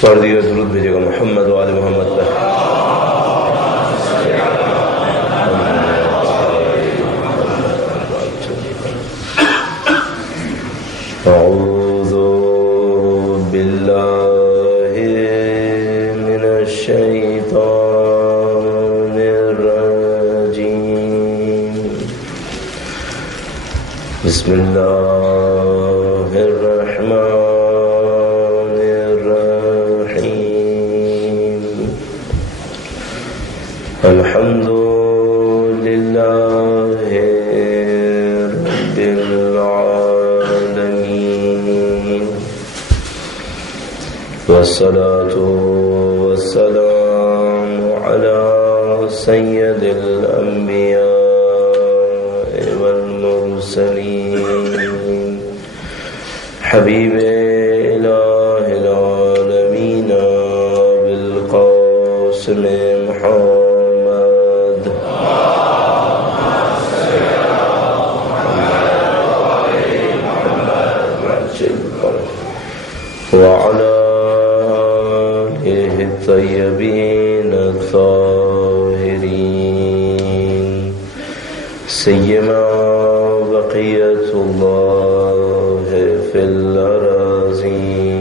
پڑھ دیے درود بھیجے گا محمد و آل محمد پر. اعوذ باللہ من الشیطان الرجیم. بسم اللہ الرحمن الرحیم. الحمد للہ رب العالمین والصلاة والسلام على سید الانبیاء والمرسلین حبیب الہ العالمین بالقاسم محمد وعلى آله الطيبين الطاهرين سيما بقية الله في الأراضين.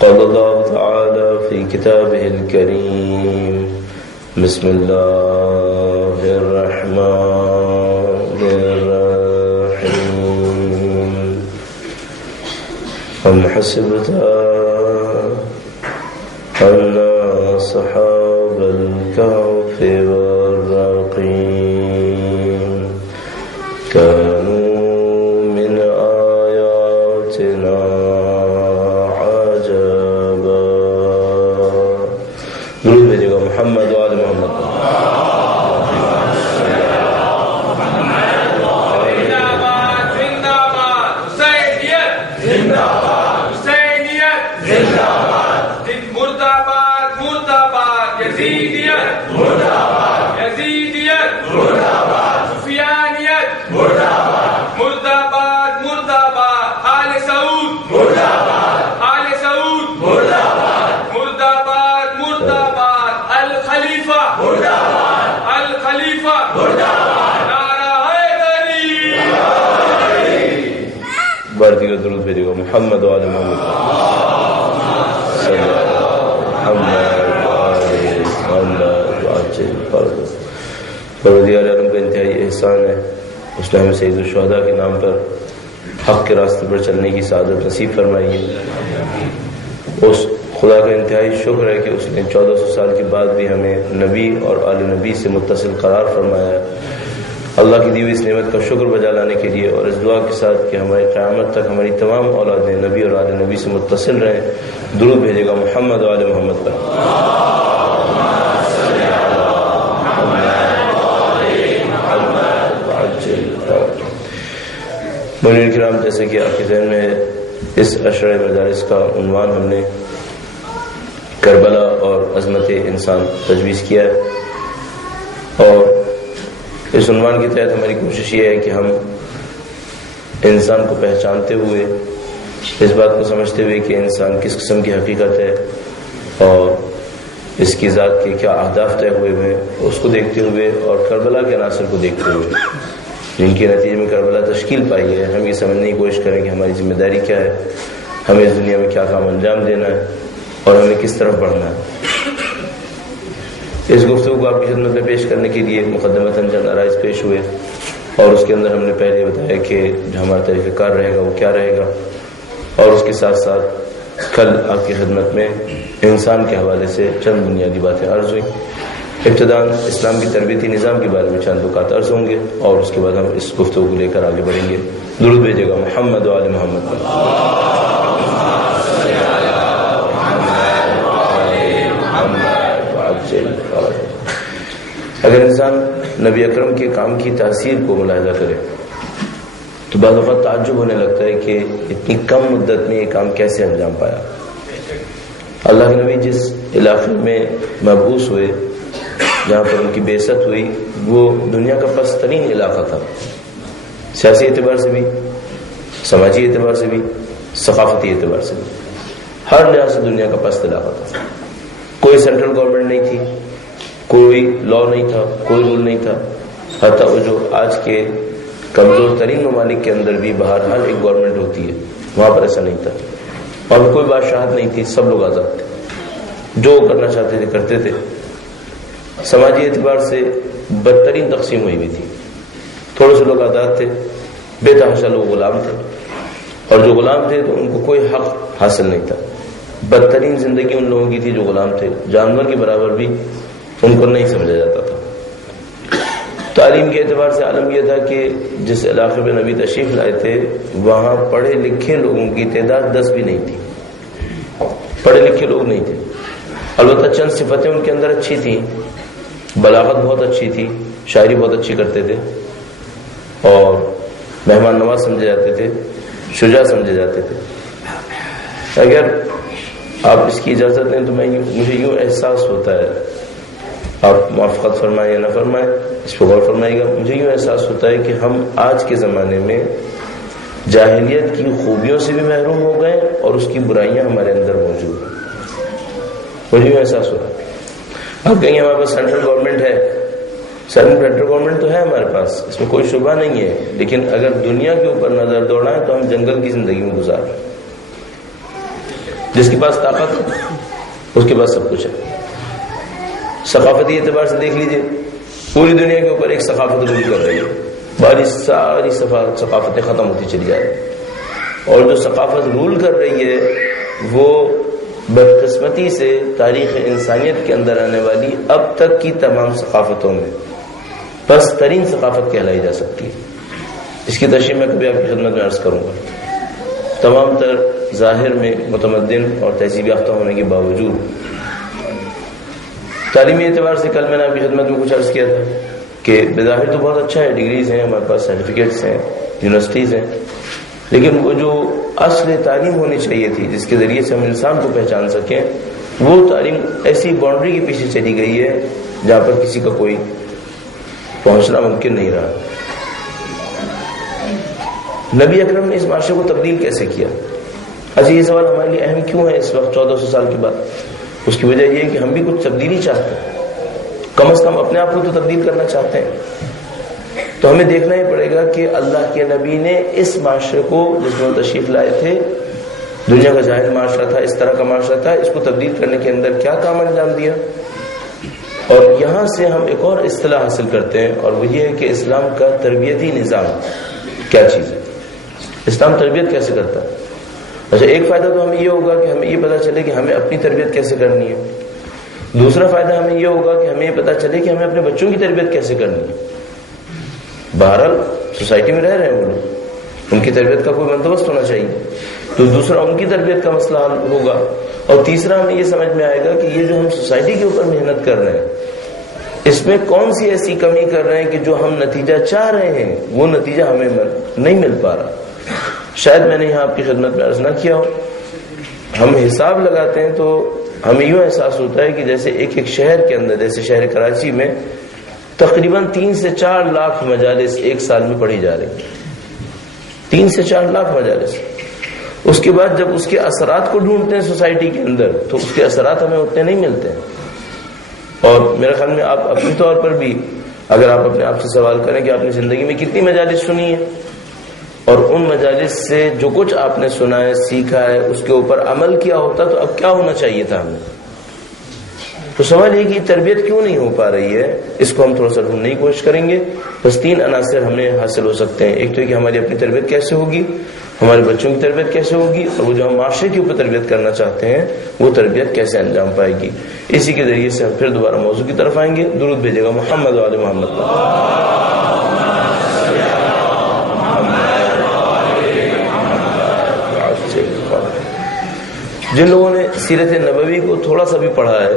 قال الله تعالى في كتابه الكريم بسم الله الرحمن الرحيم. أم حسبت أن أصحاب الكهف والرقيم كانوا من آياتنا عجبا. درود بھیجے گا محمد و آل محمد. بارتی کا درود بھیجے گا محمد و آل محمد. پروردگار عالم کا انتہائی احسان ہے، اس نے ہمیں سید الشہداء کے نام پر حق کے راستے پر چلنے کی سعادت نصیب فرمائی ہے. اس خدا کا انتہائی شکر ہے کہ اس نے 1400 سال کے بعد بھی ہمیں نبی اور آل نبی سے متصل قرار فرمایا ہے. اللہ کی دی ہوئی اس نعمت کا شکر بجا لانے کے لیے اور اس دعا کے ساتھ کہ ہماری قیامت تک ہماری تمام اولادیں نبی اور آل نبی سے متصل رہیں، درود بھیجے گا محمد و آل محمد پر. مولوی کرام، جیسے کہ آپ کے ذہن میں ہے، اس عشرہ مدارس کا عنوان ہم نے کربلا اور عظمت انسان تجویز کیا ہے، اور اس عنوان کے تحت ہماری کوشش یہ ہے کہ ہم انسان کو پہچانتے ہوئے، اس بات کو سمجھتے ہوئے کہ انسان کس قسم کی حقیقت ہے اور اس کی ذات کے کیا اہداف طے ہوئے ہیں، اس کو دیکھتے ہوئے اور کربلا کے عناصر کو دیکھتے ہوئے جن کے نتیجے میں کربلا تشکیل پائی ہے، ہم یہ سمجھنے کی کوشش کریں کہ ہماری ذمہ داری کیا ہے، ہمیں اس دنیا میں کیا کام انجام دینا ہے اور ہمیں کس طرف بڑھنا ہے. اس گفتگو کو آپ کی خدمت میں پیش کرنے کے لیے مقدمتاً چند عرائض پیش ہوئے، اور اس کے اندر ہم نے پہلے بتایا کہ جو ہمارا طریقہ کار رہے گا وہ کیا رہے گا، اور اس کے ساتھ ساتھ کل آپ کی خدمت میں انسان کے حوالے سے چند بنیادی باتیں عرض ہوئیں. ابتداً اسلام کی تربیتی نظام کے بارے میں چند نکات عرض ہوں گے، اور اس کے بعد ہم اس گفتگو کو لے کر آگے بڑھیں گے. درود بھیجے گا محمد و آل محمد. اگر انسان نبی اکرم کے کام کی تاثیر کو ملاحظہ کرے تو بعض اوقات تعجب ہونے لگتا ہے کہ اتنی کم مدت میں یہ کام کیسے انجام پایا. اللہ کے نبی جس علاقے میں مبعوث ہوئے، جہاں پر ان کی بعثت ہوئی، وہ دنیا کا پست ترین علاقہ تھا. سیاسی اعتبار سے بھی، سماجی اعتبار سے بھی، ثقافتی اعتبار سے بھی، ہر لحاظ سے دنیا کا پس طلاقہ تھا. کوئی سینٹرل گورنمنٹ نہیں تھی، کوئی لا نہیں تھا، کوئی رول نہیں تھا. حتیٰ وہ جو آج کے کمزور ترین ممالک کے اندر بھی بہرحال ایک گورنمنٹ ہوتی ہے، وہاں پر ایسا نہیں تھا. اور کوئی بادشاہت نہیں تھی، سب لوگ آزاد تھے، جو کرنا چاہتے تھے کرتے تھے. سماجی اعتبار سے بدترین تقسیم ہوئی بھی تھی. تھوڑے سے لوگ آزاد تھے، بے تحاشا لوگ غلام تھے، اور جو غلام تھے تو ان کو کوئی حق حاصل نہیں تھا. بدترین زندگی ان لوگوں کی تھی جو غلام تھے، جانور کے برابر بھی ان کو نہیں سمجھا جاتا تھا. تعلیم کے اعتبار سے عالم یہ تھا کہ جس علاقے میں نبی تشریف لائے تھے وہاں پڑھے لکھے لوگوں کی تعداد 10 بھی نہیں تھی. پڑھے لکھے لوگ نہیں تھے. البتہ چند صفتیں ان کے اندر اچھی تھیں، بلاغت بہت اچھی تھی، شاعری بہت اچھی کرتے تھے، اور مہمان نواز سمجھے جاتے تھے، شجاع سمجھے جاتے تھے. اگر آپ اس کی اجازت دیں تو مجھے یوں احساس ہوتا ہے، آپ موافقت فرمائیں یا نہ فرمائیں اس پہ غور فرمائیے گا، مجھے یوں احساس ہوتا ہے کہ ہم آج کے زمانے میں جاہلیت کی خوبیوں سے بھی محروم ہو گئے اور اس کی برائیاں ہمارے اندر موجود ہیں. مجھے یوں احساس ہوتا ہے. آپ کہیں ہمارے پاس سینٹرل گورنمنٹ ہے، سینٹرل گورنمنٹ تو ہے ہمارے پاس، اس میں کوئی شبہ نہیں ہے، لیکن اگر دنیا کے اوپر نظر دوڑائیں تو ہم جنگل کی زندگی میں گزار رہے ہیں. جس کے پاس طاقت ہے اس کے پاس سب کچھ ہے. ثقافتی اعتبار سے دیکھ لیجئے، پوری دنیا کے اوپر ایک ثقافت رول کر رہی ہے، باقی ساری ثقافتیں ختم ہوتی چلی جا رہی ہیں. اور جو ثقافت رول کر رہی ہے وہ بدقسمتی سے تاریخ انسانیت کے اندر آنے والی اب تک کی تمام ثقافتوں میں بس ترین ثقافت کہلائی جا سکتی ہے. اس کی تشریح میں کبھی آپ کی خدمت میں عرض کروں گا. تمام تر ظاہر میں متمدن اور تہذیب یافتہ ہونے کے باوجود تعلیمی اعتبار سے کل میں نے آپ کی خدمت میں کچھ عرض کیا تھا کہ بظاہر تو بہت اچھا ہے، ڈگریز ہیں ہمارے پاس، سرٹیفکیٹس ہیں، یونیورسٹیز ہیں، لیکن وہ جو اصل تعلیم ہونی چاہیے تھی جس کے ذریعے سے ہم انسان کو پہچان سکیں، وہ تعلیم ایسی باؤنڈری کے پیچھے چلی گئی ہے جہاں پر کسی کا کوئی پہنچنا ممکن نہیں رہا. نبی اکرم نے اس معاشرے کو تبدیل کیسے کیا؟ اچھا یہ سوال ہمارے لیے اہم کیوں ہے اس وقت 1400 سال کے بعد؟ اس کی وجہ یہ ہے کہ ہم بھی کچھ تبدیلی چاہتے ہیں، کم از کم اپنے آپ کو تو تبدیل کرنا چاہتے ہیں. تو ہمیں دیکھنا ہی پڑے گا کہ اللہ کے نبی نے اس معاشرے کو جس میں تشریف لائے تھے، دنیا کا جاہل معاشرہ تھا، اس طرح کا معاشرہ تھا، اس کو تبدیل کرنے کے اندر کیا کام انجام دیا. اور یہاں سے ہم ایک اور اصطلاح حاصل کرتے ہیں، اور وہ یہ ہے کہ اسلام کا تربیتی نظام کیا چیز ہے، اسلام تربیت کیسے کرتا ہے. اچھا ایک فائدہ تو ہمیں یہ ہوگا کہ ہمیں یہ پتہ چلے کہ ہمیں اپنی تربیت کیسے کرنی ہے. دوسرا فائدہ ہمیں یہ ہوگا کہ ہمیں یہ پتہ چلے کہ ہمیں اپنے بچوں کی تربیت کیسے کرنی ہے. بہرحال سوسائٹی میں رہ رہے ہیں وہ لوگ، ان کی تربیت کا کوئی بندوبست ہونا چاہیے، تو دوسرا ان کی تربیت کا مسئلہ حل ہوگا. اور تیسرا ہمیں یہ سمجھ میں آئے گا کہ یہ جو ہم سوسائٹی کے اوپر محنت کر رہے ہیں اس میں کون سی ایسی کمی کر رہے ہیں کہ جو ہم نتیجہ چاہ رہے ہیں وہ نتیجہ ہمیں نہیں مل پا رہا. شاید میں نے یہاں آپ کی خدمت میں عرض نہ کیا ہو، ہم حساب لگاتے ہیں تو ہمیں یوں احساس ہوتا ہے کہ جیسے ایک شہر کے اندر، جیسے شہر کراچی میں تقریباً 3 سے 4 لاکھ مجالس ایک سال میں پڑھی جا رہی، 3 سے 4 لاکھ مجالس. اس کے بعد جب اس کے اثرات کو ڈھونڈتے ہیں سوسائٹی کے اندر تو اس کے اثرات ہمیں اتنے نہیں ملتے ہیں. اور میرے خیال میں آپ اپنے طور پر بھی اگر آپ اپنے آپ سے سوال کریں کہ آپ نے زندگی میں کتنی مجالس سنی ہے اور ان مجالس سے جو کچھ آپ نے سنا ہے، سیکھا ہے، اس کے اوپر عمل کیا ہوتا تو اب کیا ہونا چاہیے تھا ہمیں. تو سوال یہ کہ تربیت کیوں نہیں ہو پا رہی ہے، اس کو ہم تھوڑا سا ڈھونڈنے کی کوشش کریں گے. بس 3 عناصر ہمیں حاصل ہو سکتے ہیں. ایک تو کہ ہماری اپنی تربیت کیسے ہوگی، ہمارے بچوں کی تربیت کیسے ہوگی، اور وہ جو ہم معاشرے کے اوپر تربیت کرنا چاہتے ہیں وہ تربیت کیسے انجام پائے گی. اسی کے ذریعے سے ہم پھر دوبارہ موضوع کی طرف آئیں گے. درود بھیجے گا محمد و آل محمد. جن لوگوں نے سیرت نبوی کو تھوڑا سا بھی پڑھا ہے،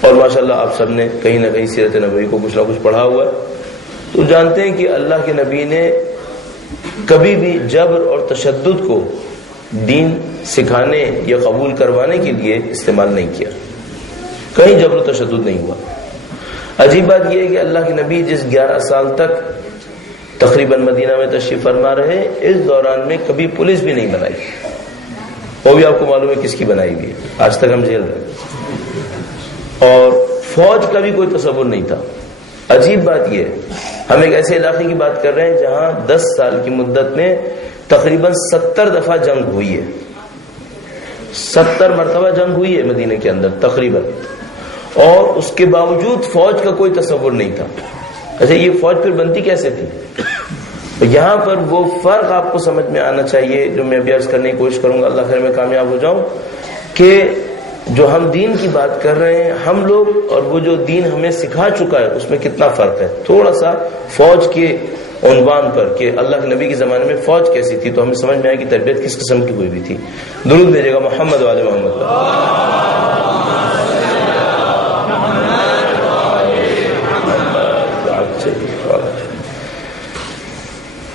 اور ماشاءاللہ آپ سب نے کہیں نہ کہیں سیرت نبوی کو کچھ نہ کچھ پڑھا ہوا ہے، تو جانتے ہیں کہ اللہ کے نبی نے کبھی بھی جبر اور تشدد کو دین سکھانے یا قبول کروانے کے لیے استعمال نہیں کیا. کہیں جبر و تشدد نہیں ہوا. عجیب بات یہ ہے کہ اللہ کے نبی جس 11 سال تک تقریباً مدینہ میں تشریف فرما رہے، اس دوران میں کبھی پولیس بھی نہیں بنائی، وہ بھی آپ کو معلوم ہے کس کی بنائی ہوئی ہے، آج تک ہم جیل رہے، اور فوج کا بھی کوئی تصور نہیں تھا۔ عجیب بات یہ ہے، ہم ایک ایسے علاقے کی بات کر رہے ہیں جہاں 10 سال کی مدت میں تقریباً 70 دفعہ جنگ ہوئی ہے، 70 مرتبہ جنگ ہوئی ہے مدینہ کے اندر تقریباً، اور اس کے باوجود فوج کا کوئی تصور نہیں تھا۔ اچھا یہ فوج پھر بنتی کیسے تھی؟ تو یہاں پر وہ فرق آپ کو سمجھ میں آنا چاہیے جو میں بھی عرض کرنے کی کوشش کروں گا، اللہ خیر میں کامیاب ہو جاؤں، کہ جو ہم دین کی بات کر رہے ہیں ہم لوگ اور وہ جو دین ہمیں سکھا چکا ہے اس میں کتنا فرق ہے۔ تھوڑا سا فوج کے عنوان پر کہ اللہ کے نبی کے زمانے میں فوج کیسی تھی تو ہمیں سمجھ میں آیا کہ تربیت کس قسم کی ہوئی بھی تھی۔ درود بھیجے گا محمد والے محمد۔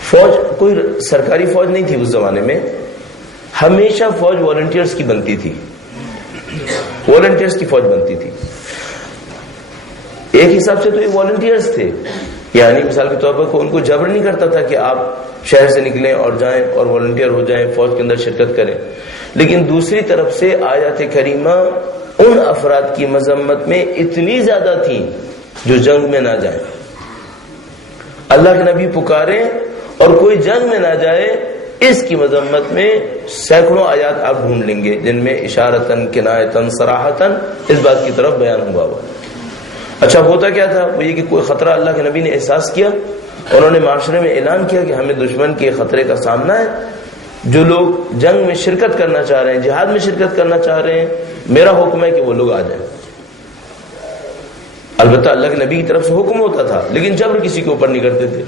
فوج کوئی سرکاری فوج نہیں تھی اس زمانے میں، ہمیشہ فوج والنٹیئرز کی بنتی تھی، والنٹیئرز کی فوج بنتی تھی۔ ایک حساب سے تو یہ والنٹیئرز تھے، یعنی مثال کے طور پر ان کو جبر نہیں کرتا تھا کہ آپ شہر سے نکلیں اور جائیں اور والنٹیئر ہو جائیں، فوج کے اندر شرکت کریں، لیکن دوسری طرف سے آیات کریمہ ان افراد کی مذمت میں اتنی زیادہ تھیں جو جنگ میں نہ جائیں۔ اللہ کے نبی پکاریں اور کوئی جنگ میں نہ جائے، اس کی مذمت میں سینکڑوں آیات آپ ڈھونڈ لیں گے جن میں اشارتن، کنایتن، صراحتن اس بات کی طرف بیان ہوا ہوا۔ اچھا ہوتا کیا تھا؟ وہ یہ کہ کوئی خطرہ اللہ کے نبی نے احساس کیا، انہوں نے معاشرے میں اعلان کیا کہ ہمیں دشمن کے خطرے کا سامنا ہے، جو لوگ جنگ میں شرکت کرنا چاہ رہے ہیں، جہاد میں شرکت کرنا چاہ رہے ہیں، میرا حکم ہے کہ وہ لوگ آ جائیں۔ البتہ اللہ کے نبی کی طرف سے حکم ہوتا تھا لیکن جبر کسی کے اوپر نہیں کرتے تھے۔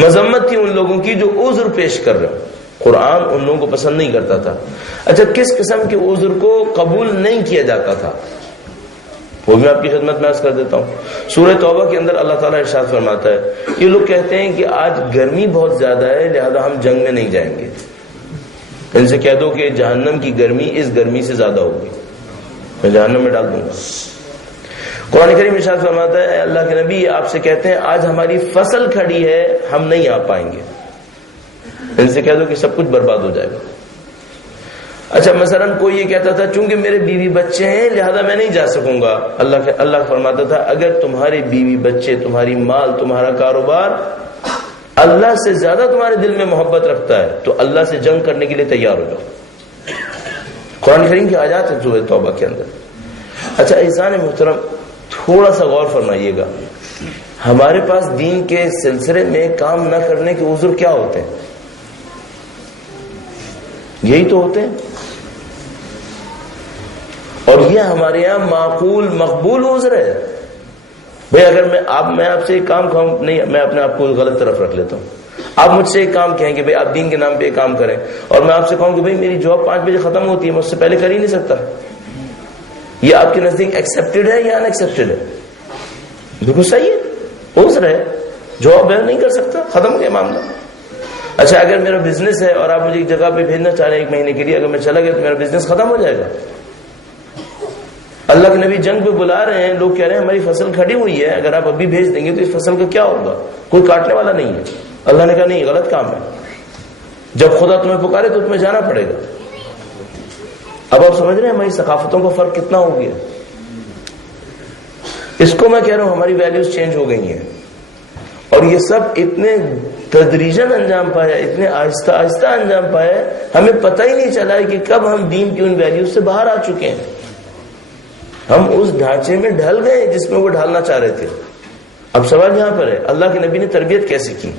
مذمت تھی ان لوگوں کی جو عذر پیش کر رہے ہیں، قرآن ان لوگوں کو پسند نہیں کرتا تھا۔ اچھا کس قسم کے عذر کو قبول نہیں کیا جاتا تھا وہ بھی آپ کی خدمت میں عرض کر دیتا ہوں۔ سورہ توبہ کے اندر اللہ تعالیٰ ارشاد فرماتا ہے، یہ لوگ کہتے ہیں کہ آج گرمی بہت زیادہ ہے لہذا ہم جنگ میں نہیں جائیں گے، ان سے کہہ دو کہ جہنم کی گرمی اس گرمی سے زیادہ ہوگی، میں جہنم میں ڈال دوں گا۔ قرآن کریم ارشاد فرماتا ہے، اے اللہ کے نبی آپ سے کہتے ہیں آج ہماری فصل کھڑی ہے ہم نہیں آ پائیں گے، ان سے کہہ دو کہ سب کچھ برباد ہو جائے گا۔ اچھا مثلا کوئی یہ کہتا تھا چونکہ میرے بیوی بچے ہیں لہذا میں نہیں جا سکوں گا، اللہ فرماتا تھا اگر تمہارے بیوی بچے، تمہاری مال، تمہارا کاروبار اللہ سے زیادہ تمہارے دل میں محبت رکھتا ہے تو اللہ سے جنگ کرنے کے لیے تیار ہو جاؤ۔ قرآن کریم کی آیات ہے سورہ توبہ کے اندر۔ اچھا عزیزان محترم تھوڑا سا غور فرمائیے گا، ہمارے پاس دین کے سلسلے میں کام نہ کرنے کے عذر کیا ہوتے ہیں؟ یہی تو ہوتے ہیں، اور یہ ہمارے یہاں معقول مقبول عذر ہے۔ بھئی اگر میں آپ سے ایک کام کہوں، نہیں میں اپنے آپ کو غلط طرف رکھ لیتا ہوں، آپ مجھ سے ایک کام کہیں کہ بھئی آپ دین کے نام پہ ایک کام کریں، اور میں آپ سے کہوں کہ بھئی میری جاب 5 بجے ختم ہوتی ہے میں اس سے پہلے کر ہی نہیں سکتا، یہ آپ کے نزدیک ایکسپٹڈ ہے یا ان ایکسپٹڈ ہے؟ بالکل صحیح ہے، عذر ہے، جواب ہے نہیں کر سکتا، ختم ہو گیا معاملہ۔ اچھا اگر میرا بزنس ہے اور آپ مجھے ایک جگہ پہ بھیجنا چاہ رہے ہیں 1 مہینے کے لیے، اگر میں چلا گیا تو میرا بزنس ختم ہو جائے گا۔ اللہ کے نبی جنگ پہ بلا رہے ہیں، لوگ کہہ رہے ہیں ہماری فصل کھڑی ہوئی ہے، اگر آپ ابھی بھیج دیں گے تو اس فصل کا کیا ہوگا، کوئی کاٹنے والا نہیں ہے۔ اللہ نے کہا نہیں غلط کام ہے، جب خدا تمہیں پکارے تو تمہیں جانا پڑے گا۔ اب آپ سمجھ رہے ہیں ہماری ثقافتوں کا فرق کتنا ہو گیا؟ اس کو میں کہہ رہا ہوں ہماری ویلیوز چینج ہو گئی ہیں، اور یہ سب اتنے تدریجاً انجام پایا، اتنے آہستہ آہستہ انجام پایا، ہمیں پتہ ہی نہیں چلا ہے کہ کب ہم دین کی ان ویلیوز سے باہر آ چکے ہیں، ہم اس ڈھانچے میں ڈھل گئے جس میں وہ ڈھالنا چاہ رہے تھے۔ اب سوال یہاں پر ہے اللہ کے نبی نے تربیت کیسے کی؟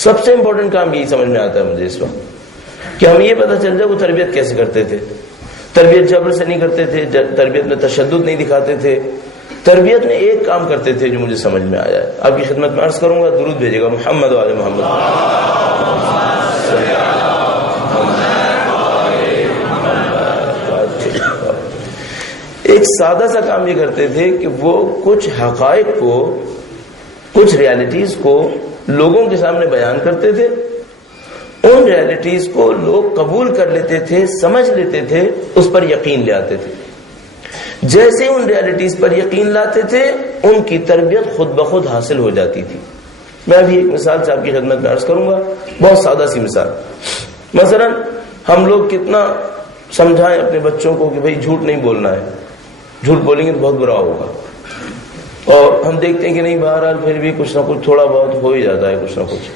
سب سے امپورٹنٹ کام یہی سمجھ میں آتا ہے مجھے اس وقت کہ ہم یہ پتہ چل جائے وہ تربیت کیسے کرتے تھے۔ تربیت جبر سے نہیں کرتے تھے، تربیت میں تشدد نہیں دکھاتے تھے، تربیت میں ایک کام کرتے تھے جو مجھے سمجھ میں آیا ہے، آپ کی خدمت میں عرض کروں گا، درود بھیجے گا محمد والے محمد۔ ایک سادہ سا کام یہ کرتے تھے کہ وہ کچھ حقائق کو، کچھ ریالٹیز کو لوگوں کے سامنے بیان کرتے تھے، ان ریالٹیز کو لوگ قبول کر لیتے تھے، سمجھ لیتے تھے، اس پر یقین لے آتے تھے۔ جیسے ان ریالٹیز پر یقین لاتے تھے ان کی تربیت خود بخود حاصل ہو جاتی تھی۔ میں بھی ایک مثال سے آپ کی خدمت میں عرض کروں گا، بہت سادہ سی مثال. مثلا ہم لوگ کتنا سمجھائیں اپنے بچوں کو کہ بھئی جھوٹ نہیں بولنا ہے، جھوٹ بولیں گے تو بہت برا ہوگا، اور ہم دیکھتے ہیں کہ نہیں بہرحال پھر بھی کچھ نہ کچھ تھوڑا بہت ہو ہی جاتا ہے، کچھ نہ کچھ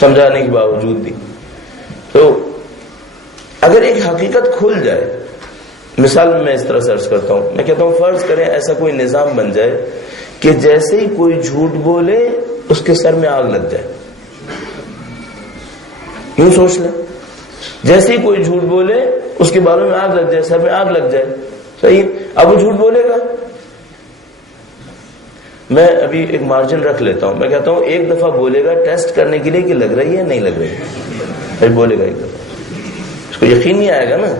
سمجھانے کے باوجود بھی. تو اگر ایک حقیقت کھل جائے، مثال میں اس طرح سے عرض کرتا ہوں، میں کہتا ہوں فرض کریں ایسا کوئی نظام بن جائے کہ جیسے ہی کوئی جھوٹ بولے اس کے سر میں آگ لگ جائے. یوں سوچ لیں، جیسے ہی کوئی جھوٹ بولے اس کے بالوں میں آگ لگ جائے، سر میں آگ لگ جائے. صحیح. اب وہ جھوٹ بولے گا. میں ابھی ایک مارجن رکھ لیتا ہوں، میں کہتا ہوں ایک دفعہ بولے گا ٹیسٹ کرنے کے لیے کہ لگ رہی ہے نہیں لگ رہی ہے. پھر بولے گا ایک دفعہ، اس کو یقین نہیں آئے گا نا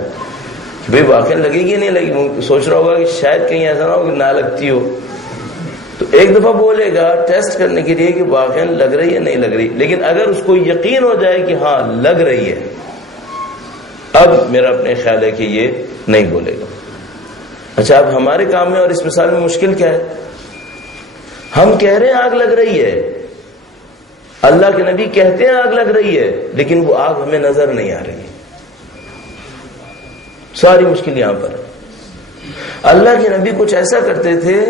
کہ بھائی واقعی لگے گی نہیں لگے گی، سوچ رہا ہوگا کہ شاید کہیں ایسا نہ ہو کہ نہ لگتی ہو. تو ایک دفعہ بولے گا ٹیسٹ کرنے کے لیے کہ واقعی لگ رہی ہے نہیں لگ رہی. لیکن اگر اس کو یقین ہو جائے کہ ہاں لگ رہی ہے، اب میرا اپنے خیال ہے کہ یہ نہیں بولے گا. اچھا اب ہمارے کام میں اور اس مثال میں مشکل کیا ہے؟ ہم کہہ رہے ہیں آگ لگ رہی ہے، اللہ کے نبی کہتے ہیں آگ لگ رہی ہے، لیکن وہ آگ ہمیں نظر نہیں آ رہی. ساری مشکل یہاں پر. اللہ کے نبی کچھ ایسا کرتے تھے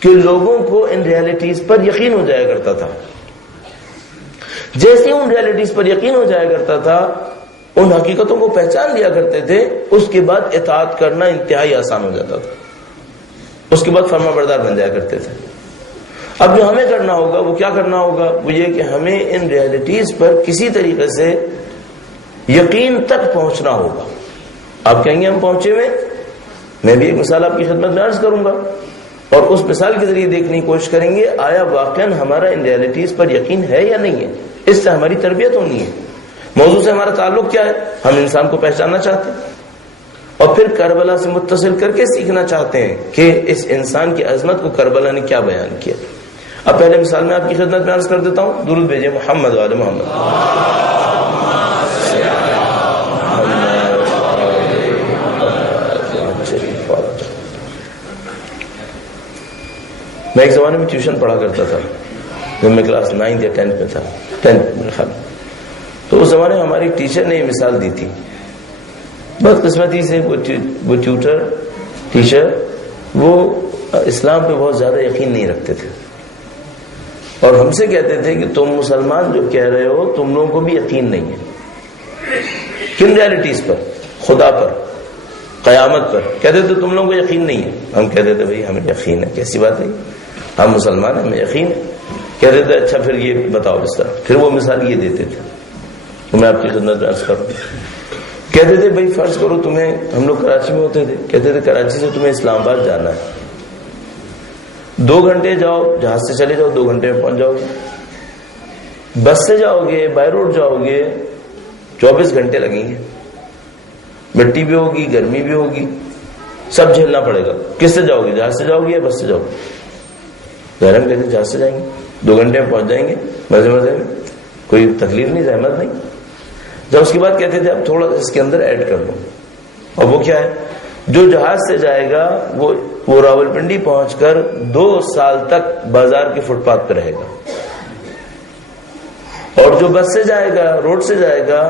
کہ لوگوں کو ان ریالٹیز پر یقین ہو جایا کرتا تھا. جیسے ان ریالٹیز پر یقین ہو جایا کرتا تھا، ان حقیقتوں کو پہچان لیا کرتے تھے، اس کے بعد اطاعت کرنا انتہائی آسان ہو جاتا تھا. اس کے بعد فرما بردار بن جایا کرتے تھے. اب جو ہمیں کرنا ہوگا وہ کیا کرنا ہوگا؟ وہ یہ کہ ہمیں ان ریالٹیز پر کسی طریقے سے یقین تک پہنچنا ہوگا. آپ کہیں گے ہم پہنچے ہوئے، میں بھی ایک مثال آپ کی خدمت میں عرض کروں گا، اور اس مثال کے ذریعے دیکھنے کی کوشش کریں گے آیا واقعاً ہمارا ان ریالٹیز پر یقین ہے یا نہیں ہے. اس سے ہماری تربیت ہونی ہے. موضوع سے ہمارا تعلق کیا ہے؟ ہم انسان کو پہچاننا چاہتے ہیں اور پھر کربلا سے متصل کر کے سیکھنا چاہتے ہیں کہ اس انسان کی عظمت کو کربلا نے کیا بیان کیا. اب پہلے مثال میں آپ کی خدمت میں عرض کر دیتا ہوں، درود بھیجیں محمد وعلی محمد. میں ایک زمانے میں ٹیوشن پڑھا کرتا تھا جب میں کلاس 9 یا 10 میں تھا، 10 میرے خیال. تو اس زمانے میں ہماری ٹیچر نے یہ مثال دی تھی. بس قسمتی سے وہ ٹیچر وہ اسلام پہ بہت زیادہ یقین نہیں رکھتے تھے، اور ہم سے کہتے تھے کہ تم مسلمان جو کہہ رہے ہو تم لوگوں کو بھی یقین نہیں ہے. کن ریالٹیز پر؟ خدا پر، قیامت پر. کہتے تھے تم لوگوں کو یقین نہیں ہے. ہم کہتے تھے بھائی ہمیں یقین ہے. کیسی بات ہے، ہم مسلمان ہیں، ہمیں یقین ہے. کہتے تھے اچھا پھر یہ بتاؤ اس طرح. پھر وہ مثال یہ دیتے تھے، تو میں آپ کی خدمت میں عرض کروں. کہتے تھے بھائی فرض کرو تمہیں، ہم لوگ کراچی میں ہوتے تھے، کہتے تھے کراچی سے تمہیں اسلام آباد جانا ہے، 2 گھنٹے جاؤ، جہاز سے چلے جاؤ 2 گھنٹے میں پہنچ جاؤ گے. بس سے جاؤ گے، بائی روڈ جاؤ گے، 24 گھنٹے لگیں گے. مٹی بھی ہوگی، گرمی بھی ہوگی، سب جھیلنا پڑے گا. کس سے جاؤ گے؟ جہاز سے جاؤ گے یا بس سے جاؤ گے؟ ظاہر ہم کہتے ہیں جہاز سے جائیں گے، 2 گھنٹے میں پہنچ جائیں گے مزے مزے میں، کوئی تکلیف نہیں، زحمت نہیں. جب اس کے بعد کہتے تھے اب تھوڑا اس کے اندر ایڈ کر دو، اور وہ کیا ہے؟ جو جہاز سے جائے گا وہ راولپنڈی پہنچ کر 2 سال تک بازار کے فٹ پاتھ پہ رہے گا، اور جو بس سے جائے گا، روڈ سے جائے گا،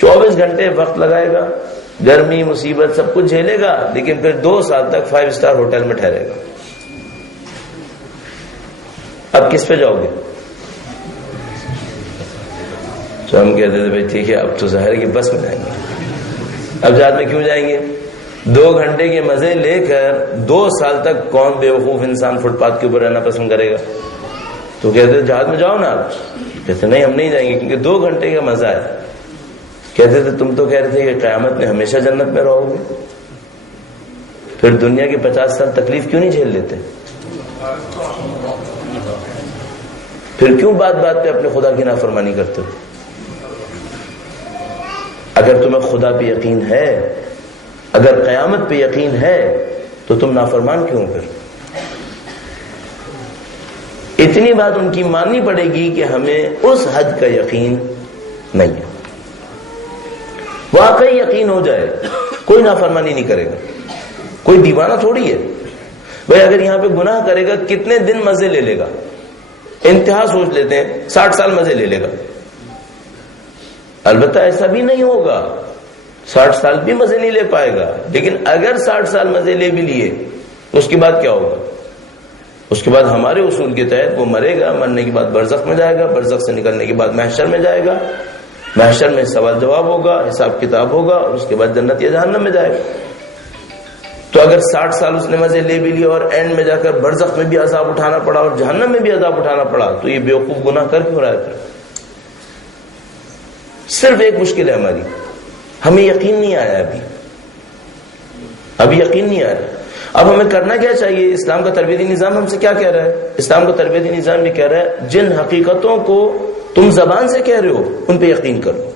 24 گھنٹے وقت لگائے گا، گرمی مصیبت سب کچھ جھیلے گا، لیکن پھر 2 سال تک 5 اسٹار ہوٹل میں ٹھہرے گا. اب کس پہ جاؤ گے؟ تو ہم کہتے تھے بھائی ٹھیک ہے اب تو ظاہر ہے کہ بس میں جائیں گے. اب جہاز میں کیوں جائیں گے؟ 2 گھنٹے کے مزے لے کر 2 سال تک کون بیوقوف انسان فٹ پاتھ کے اوپر رہنا پسند کرے گا؟ تو کہتے جہاز میں جاؤ نا. آپ کہتے نہیں ہم نہیں جائیں گے کیونکہ 2 گھنٹے کا مزہ ہے. کہتے تھے تم تو کہہ رہے تھے کہ قیامت میں ہمیشہ جنت میں رہو گے، پھر دنیا کی 50 سال تکلیف کیوں نہیں جھیل لیتے؟ پھر کیوں بات بات پہ اپنے خدا کی نافرمانی کرتے ہو؟ اگر تمہیں خدا پہ یقین ہے، اگر قیامت پہ یقین ہے، تو تم نافرمان کیوں؟ پھر اتنی بات ان کی ماننی پڑے گی کہ ہمیں اس حد کا یقین نہیں ہے. واقعی یقین ہو جائے کوئی نافرمانی نہیں کرے گا. کوئی دیوانہ تھوڑی ہے بھائی، اگر یہاں پہ گناہ کرے گا کتنے دن مزے لے لے گا. انتہا سوچ لیتے ہیں 60 سال مزے لے لے گا. البتہ ایسا بھی نہیں ہوگا, 60 سال بھی مزے نہیں لے پائے گا. لیکن اگر 60 سال مزے لے بھی لیے اس کے بعد کیا ہوگا؟ اس کے بعد ہمارے اصول کے تحت وہ مرے گا, مرنے کے بعد برزخ میں جائے گا, برزخ سے نکلنے کے بعد محشر میں جائے گا, محشر میں سوال جواب ہوگا, حساب کتاب ہوگا, اور اس کے بعد جنت یا جہنم میں جائے گا. تو اگر 60 سال اس نے مزے لے بھی لیے اور اینڈ میں جا کر برزخ میں بھی عذاب اٹھانا پڑا اور جہنم میں بھی عذاب اٹھانا پڑا, تو یہ بیوقوف گناہ کر کیوں رہا ہے؟ صرف ایک مشکل ہے ہماری, ہمیں یقین نہیں آیا ابھی یقین نہیں آیا. اب ہمیں کرنا کیا چاہیے؟ اسلام کا تربیتی نظام ہم سے کیا کہہ رہا ہے؟ اسلام کا تربیتی نظام یہ کہہ رہا ہے جن حقیقتوں کو تم زبان سے کہہ رہے ہو ان پہ یقین کرو.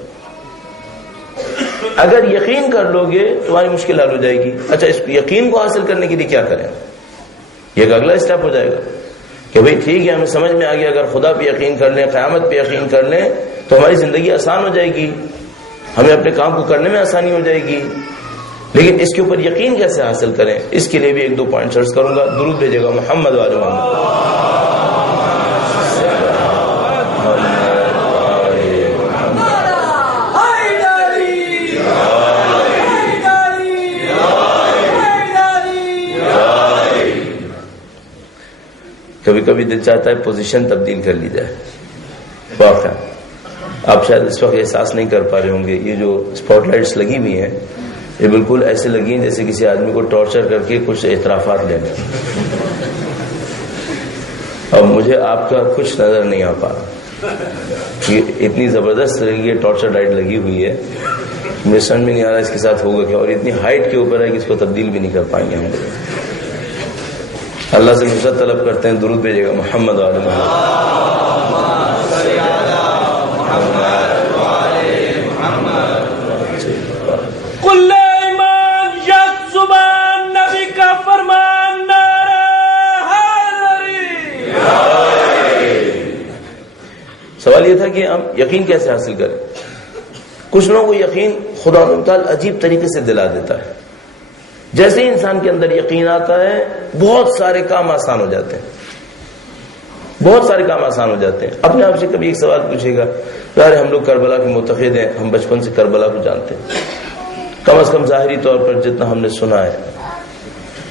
اگر یقین کر لو گے تمہاری مشکل حل ہو جائے گی. اچھا, اس یقین کو حاصل کرنے کے لیے کیا کریں؟ یہ ایک اگلا اسٹیپ ہو جائے گا کہ بھئی ٹھیک ہے, ہمیں سمجھ میں آ گیا اگر خدا پہ یقین کر لیں, قیامت پہ یقین کر لیں تو ہماری زندگی آسان ہو جائے گی, ہمیں اپنے کام کو کرنے میں آسانی ہو جائے گی. لیکن اس کے اوپر یقین کیسے حاصل کریں؟ اس کے لیے بھی 1-2 پوائنٹس عرض کروں گا. درود بھیجے گا محمد وعلی محمد. کبھی کبھی دل چاہتا ہے پوزیشن تبدیل کر لی جائے. واقعا آپ شاید اس وقت احساس نہیں کر پا رہے ہوں گے, یہ جو اسپاٹ لائٹس لگی ہوئی ہیں یہ بالکل ایسے لگی ہیں جیسے کسی آدمی کو ٹارچر کر کے کچھ اعترافات لینے. اور مجھے آپ کا کچھ نظر نہیں آ پا رہا, یہ اتنی زبردست یہ ٹارچر لائٹ لگی ہوئی ہے, مجھے سمجھ میں نہیں آ رہا اس کے ساتھ ہوگا کیا, اور اتنی ہائٹ کے اوپر ہے کہ اس کو تبدیل بھی نہیں کر پائیں گے ہم. اللہ سے نصرت طلب کرتے ہیں. درود بھیجے گا محمد وعلی محمد. کل ایمان یک زبان نبی کا فرمان نعرہ حیدری. سوال یہ تھا کہ ہم یقین کیسے حاصل کریں. کچھ لوگوں کو یقین خدا تعالیٰ عجیب طریقے سے دلا دیتا ہے. جیسے ہی انسان کے اندر یقین آتا ہے بہت سارے کام آسان ہو جاتے ہیں, بہت سارے کام آسان ہو جاتے ہیں. اپنے آپ سے کبھی ایک سوال پوچھے گا, یار ہم لوگ کربلا کے متحد ہیں, ہم بچپن سے کربلا کو جانتے ہیں, کم از کم ظاہری طور پر جتنا ہم نے سنا ہے.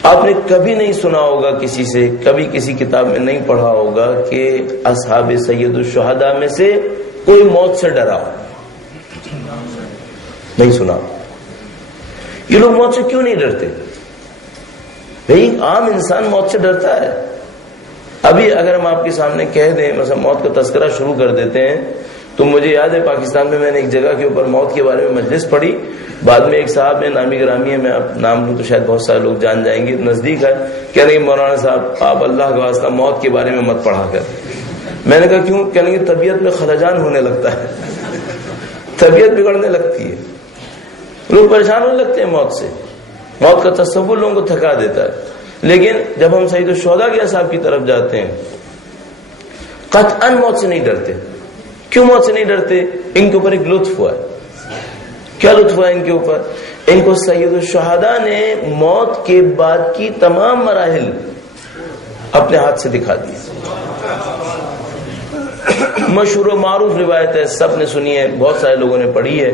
آپ نے کبھی نہیں سنا ہوگا کسی سے, کبھی کسی کتاب میں نہیں پڑھا ہوگا کہ اصحاب سید الشہداء میں سے کوئی موت سے ڈرا ہو, نہیں سنا. یہ لوگ موت سے کیوں نہیں ڈرتے؟ بھئی عام انسان موت سے ڈرتا ہے. ابھی اگر ہم آپ کے سامنے کہہ دیں مثلا موت کا تذکرہ شروع کر دیتے ہیں, تو مجھے یاد ہے پاکستان میں نے ایک جگہ کے اوپر موت کے بارے میں مجلس پڑھی. بعد میں ایک صاحب نے, نامی گرامی ہے, میں اب نام لوں تو شاید بہت سارے لوگ جان جائیں گے, نزدیک ہے, کہہ رہے ہیں مولانا صاحب آپ اللہ کا واسطہ موت کے بارے میں مت پڑھا کر. میں نے کہا کیوں؟ کہنے کی طبیعت میں خلجان ہونے لگتا ہے, طبیعت بگڑنے لگتی ہے, لوگ پریشان ہونے لگتے ہیں موت سے, موت کا تصور لوگوں کو تھکا دیتا ہے. لیکن جب ہم سید الشہداء کے اصحاب کی طرف جاتے ہیں قطعاً موت سے نہیں ڈرتے. کیوں موت سے نہیں ڈرتے؟ ان کے اوپر ایک لطف ہوا ہے. کیا لطف ہوا ان کے اوپر؟ ان کو سید الشہداء نے موت کے بعد کی تمام مراحل اپنے ہاتھ سے دکھا دی. مشہور و معروف روایت ہے, سب نے سنی ہے, بہت سارے لوگوں نے پڑھی ہے,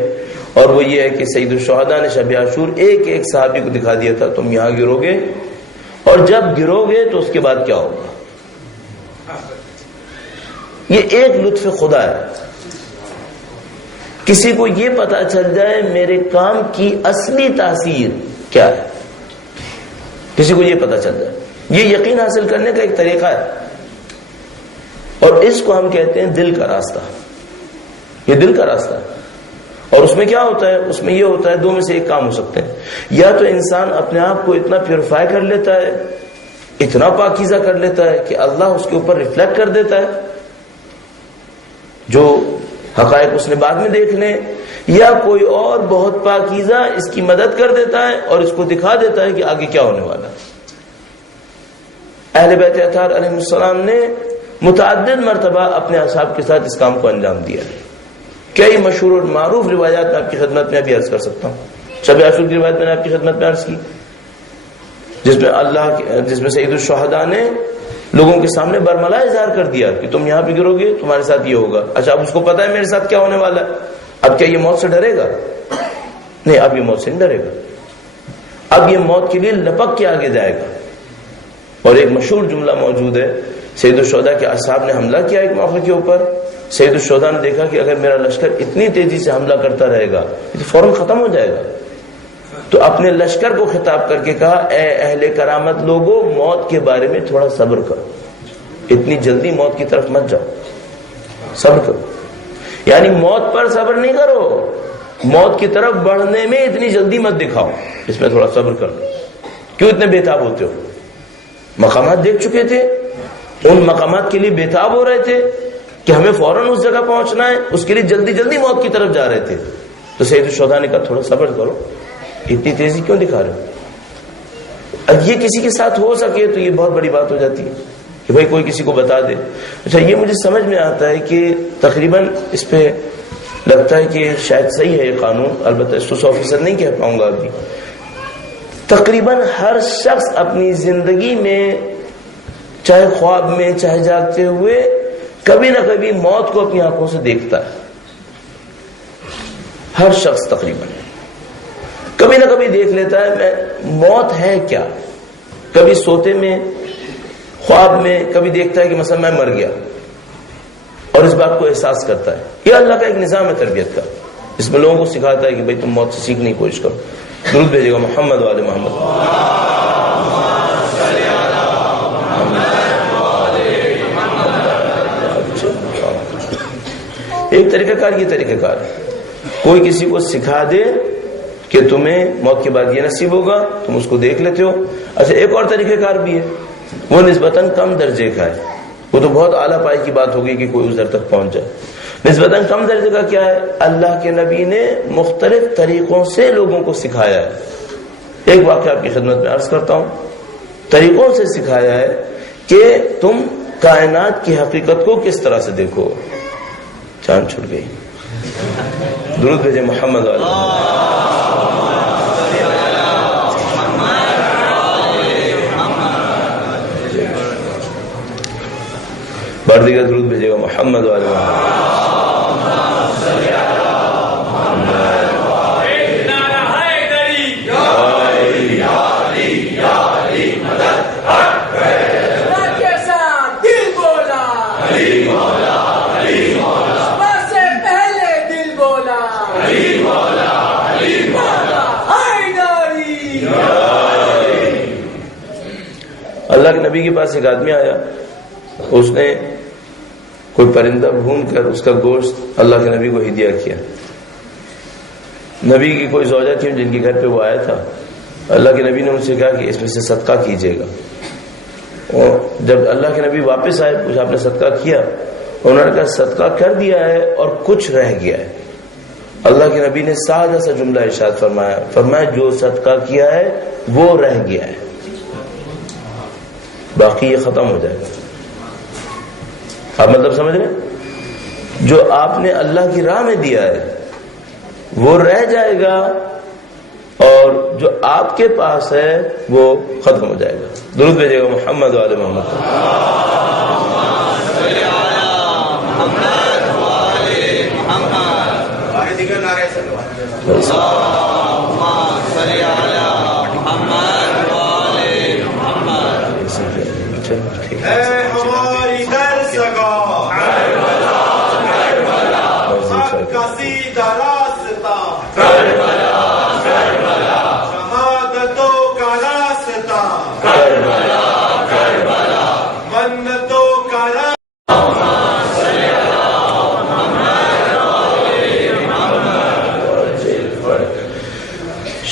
اور وہ یہ ہے کہ سید الشہداء نے شب عاشور ایک ایک صحابی کو دکھا دیا تھا, تم یہاں گرو گے اور جب گرو گے تو اس کے بعد کیا ہوگا. یہ ایک لطف خدا ہے. کسی کو یہ پتا چل جائے میرے کام کی اصلی تاثیر کیا ہے, کسی کو یہ پتا چل جائے, یہ یقین حاصل کرنے کا ایک طریقہ ہے. اور اس کو ہم کہتے ہیں دل کا راستہ. یہ دل کا راستہ ہے. اور اس میں کیا ہوتا ہے؟ اس میں یہ ہوتا ہے دو میں سے ایک کام ہو سکتے ہیں. یا تو انسان اپنے آپ کو اتنا پیوریفائی کر لیتا ہے, اتنا پاکیزہ کر لیتا ہے کہ اللہ اس کے اوپر ریفلیکٹ کر دیتا ہے, جو حقائق اس نے بعد میں دیکھ لیں, یا کوئی اور بہت پاکیزہ اس کی مدد کر دیتا ہے اور اس کو دکھا دیتا ہے کہ آگے کیا ہونے والا. اہل بیت اطہار علیہ السلام نے متعدد مرتبہ اپنے اصحاب کے ساتھ اس کام کو انجام دیا. کئی مشہور اور معروف روایات میں آپ کی خدمت میں ابھی عرض کر سکتا ہوں. شب عاشور کی روایت میں نے آپ کی خدمت میں عرض کی, جس میں سید الشہداء نے لوگوں کے سامنے برملا اظہار کر دیا کہ تم یہاں پہ گرو گے تمہارے ساتھ یہ ہوگا. اچھا اب اس کو پتا ہے میرے ساتھ کیا ہونے والا ہے, اب کیا یہ موت سے ڈرے گا؟ نہیں, اب یہ موت سے نہیں ڈرے گا. اب یہ موت کے لیے لپک کے آگے جائے گا. اور ایک مشہور جملہ موجود ہے, سید الشہداء کے اصحاب نے حملہ کیا ایک موقع کے اوپر. سید الشہداء نے دیکھا کہ اگر میرا لشکر اتنی تیزی سے حملہ کرتا رہے گا تو فوراً ختم ہو جائے گا. تو اپنے لشکر کو خطاب کر کے کہا, اے اہل کرامت لوگوں, موت کے بارے میں تھوڑا صبر کرو, اتنی جلدی موت کی طرف مت جاؤ, صبر کرو. یعنی موت پر صبر نہیں کرو, موت کی طرف بڑھنے میں اتنی جلدی مت دکھاؤ, اس میں تھوڑا صبر کر لو. کیوں اتنے بےتاب ہوتے ہو؟ مقامات دیکھ چکے تھے, ان مقامات کے لیے بےتاب ہو رہے تھے کہ ہمیں فوراً اس جگہ پہنچنا ہے, اس کے لیے جلدی جلدی موت کی طرف جا رہے تھے. تو سید الشہداء نے کہا تھوڑا صبر کرو, اتنی تیزی کیوں دکھا رہے ہو؟ اب یہ کسی کے ساتھ ہو سکے تو یہ بہت بڑی بات ہو جاتی ہے کہ بھائی کوئی کسی کو بتا دے. اچھا یہ مجھے سمجھ میں آتا ہے کہ تقریباً اس پہ لگتا ہے کہ شاید صحیح ہے یہ قانون, البتہ اس کو 100% نہیں کہہ پاؤں گا ابھی. تقریباً ہر شخص اپنی زندگی میں, چاہے خواب میں چاہے جاگتے ہوئے, کبھی نہ کبھی موت کو اپنی آنکھوں سے دیکھتا ہے. ہر شخص تقریباً کبھی نہ کبھی دیکھ لیتا ہے موت ہے کیا. کبھی سوتے میں, خواب میں, کبھی دیکھتا ہے کہ مثلا میں مر گیا اور اس بات کو احساس کرتا ہے. یہ اللہ کا ایک نظام ہے تربیت کا, اس میں لوگوں کو سکھاتا ہے کہ بھائی تم موت سے سیکھنے کی کوشش کرو. درود بھیجے گا محمد والے محمد. ایک طریقہ کار یہ طریقہ کار ہے, کوئی کسی کو سکھا دے کہ تمہیں موت کے بعد یہ نصیب ہوگا, تم اس کو دیکھ لیتے ہو. اچھا ایک اور طریقہ کار بھی ہے, وہ نسبتاً کم درجے کا ہے, وہ تو بہت اعلیٰ پائی کی بات ہوگی کہ کوئی اس در تک پہنچ جائے. نسبتاً کم درجے کا کیا ہے, اللہ کے نبی نے مختلف طریقوں سے لوگوں کو سکھایا ہے. ایک واقعہ آپ کی خدمت میں عرض کرتا ہوں. طریقوں سے سکھایا ہے کہ تم کائنات کی حقیقت کو کس طرح سے دیکھو. چاند چھٹ گئی. درود بھیجے محمد والے. بار دیگر درود بھیجے گا محمد والے محمد. اللہ کے نبی کے پاس ایک آدمی آیا, اس نے کوئی پرندہ بھون کر اس کا گوشت اللہ کے نبی کو ہدیہ کیا. نبی کی کوئی زوجہ تھی جن کے گھر پہ وہ آیا تھا. اللہ کے نبی نے ان سے کہا کہ اس میں سے صدقہ کیجیے گا. اور جب اللہ کے نبی واپس آئے پوچھا آپ نے صدقہ کیا؟ انہوں نے کہا صدقہ کر دیا ہے اور کچھ رہ گیا ہے. اللہ کے نبی نے سادہ سا جملہ ارشاد فرمایا جو صدقہ کیا ہے وہ رہ گیا ہے, باقی یہ ختم ہو جائے گا. آپ مطلب سمجھ رہے ہیں؟ جو آپ نے اللہ کی راہ میں دیا ہے وہ رہ جائے گا, اور جو آپ کے پاس ہے وہ ختم ہو جائے گا. درود بھیجے گا محمد والے محمد.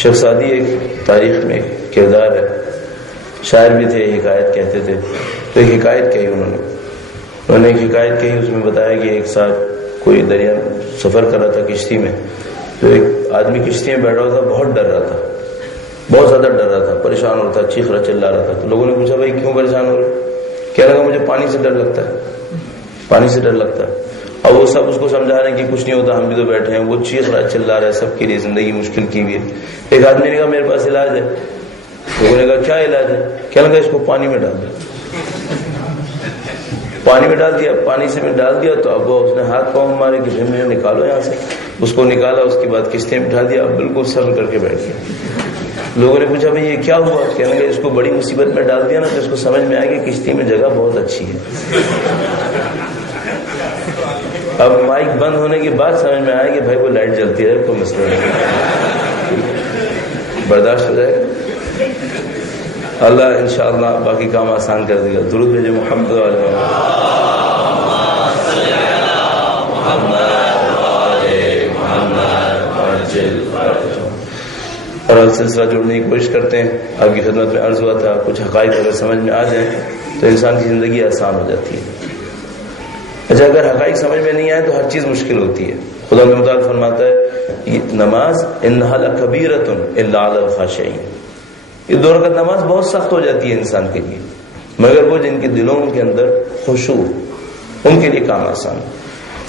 شیخ سعدی ایک تاریخ میں کردار ہے, شاعر بھی تھے, حکایت کہتے تھے. تو ایک حکایت کہی انہوں نے ایک حکایت کہی, اس میں بتایا کہ ایک ساتھ کوئی دریا سفر کر رہا تھا کشتی میں, تو ایک آدمی کشتی میں بیٹھا ہوا تھا, بہت ڈر رہا تھا, بہت زیادہ ڈر رہا تھا, پریشان ہو رہا تھا, چیخ رہا چلا رہا تھا. تو لوگوں نے پوچھا بھائی کیوں پریشان ہو رہے؟ کہنے لگا مجھے پانی سے ڈر لگتا ہے, پانی سے ڈر لگتا ہے. اور وہ سب اس کو سمجھا رہے ہیں کہ کچھ نہیں ہوتا, ہم بھی تو بیٹھے ہیں. وہ چیخ رہا چلا رہا ہے, سب کے لیے زندگی مشکل کی ہوئی ہے. ایک آدمی نے کہا میرے پاس علاج ہے. لوگوں نے کہا کیا علاج ہے؟ کہنے لگا اس کو پانی میں ڈال دو. پانی میں ڈال دیا، پانی سے میں ڈال دیا تو اب وہ اس نے ہاتھ پاؤں مارے کہ بھائی مجھے نکالو یہاں سے. اس کو نکالا، اس کے بعد کشتی میں بٹھا دیا، اب بالکل صبر کر کے بیٹھ گیا. لوگوں نے پوچھا بھائی یہ کیا ہوا؟ کہنے لگے اس کو بڑی مصیبت میں ڈال دیا نا تو اس کو سمجھ میں آیا کہ کشتی میں جگہ بہت اچھی ہے. اب مائک بند ہونے کے بعد سمجھ میں آیا کہ بھائی وہ لائٹ جلتی ہے، کوئی مسئلہ نہیں، برداشت ہو جائے گا. اللہ انشاءاللہ باقی کام آسان کر دے گا. درود بھیجے محمد علیہ اور سلسلہ جوڑنے کی کوشش کرتے ہیں. آپ کی خدمت میں عرض ہوا تھا کچھ حقائق اگر سمجھ میں آ جائیں تو انسان کی زندگی آسان ہو جاتی ہے. اچھا اگر حقائق سمجھ میں نہیں آئے تو ہر چیز مشکل ہوتی ہے. خدا متعال فرماتا ہے نماز انہا لکبیرۃ الا علی الخاشعین، یہ 2 رکعت نماز بہت سخت ہو جاتی ہے انسان کے لیے، مگر وہ جن کے دلوں کے اندر خشوع، ان کے لیے کام آسان.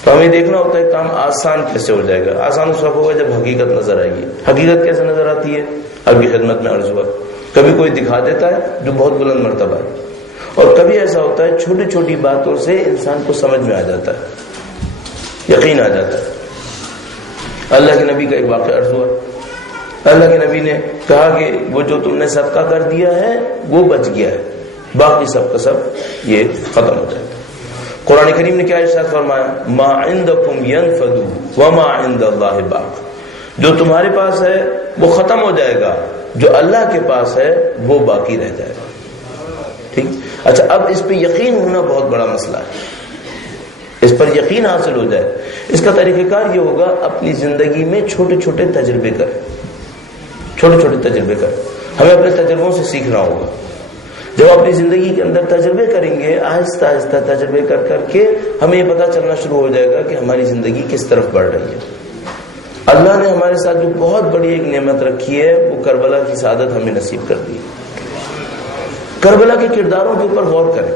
تو ہمیں دیکھنا ہوتا ہے کام آسان کیسے ہو جائے گا. آسان اس وقت ہوگا جب حقیقت نظر آئے گی. حقیقت کیسے نظر آتی ہے؟ اب کی خدمت میں عرض ہوا کبھی کوئی دکھا دیتا ہے جو بہت بلند مرتبہ ہے، اور کبھی ایسا ہوتا ہے چھوٹی چھوٹی باتوں سے انسان کو سمجھ میں آ جاتا ہے، یقین آ جاتا ہے. اللہ کے نبی کا ایک واقعہ عرض ہوا. اللہ کے نبی نے کہا کہ وہ جو تم نے صدقہ کر دیا ہے وہ بچ گیا ہے، باقی سب کا سب یہ ختم ہو جائے گا. قرآن کریم نے کیا ارشاد فرمایا؟ ما عندکم ینفد وما عند اللہ باق، جو تمہارے پاس ہے وہ ختم ہو جائے گا، جو اللہ کے پاس ہے وہ باقی رہ جائے گا. ٹھیک. اچھا اب اس پہ یقین ہونا بہت بڑا مسئلہ ہے. اس پر یقین حاصل ہو جائے اس کا طریقہ کار یہ ہوگا اپنی زندگی میں چھوٹے چھوٹے تجربے کریں، چھوٹے چھوٹے تجربے کریں. ہمیں اپنے تجربوں سے سیکھنا ہوگا. جب اپنی زندگی کے اندر تجربے کریں گے آہستہ آہستہ تجربے کر کر کے ہمیں یہ پتہ چلنا شروع ہو جائے گا کہ ہماری زندگی کس طرف بڑھ رہی ہے. اللہ نے ہمارے ساتھ جو بہت بڑی ایک نعمت رکھی ہے وہ کربلا کی سعادت ہمیں نصیب کر دی. کربلا کے کرداروں کے اوپر غور کریں.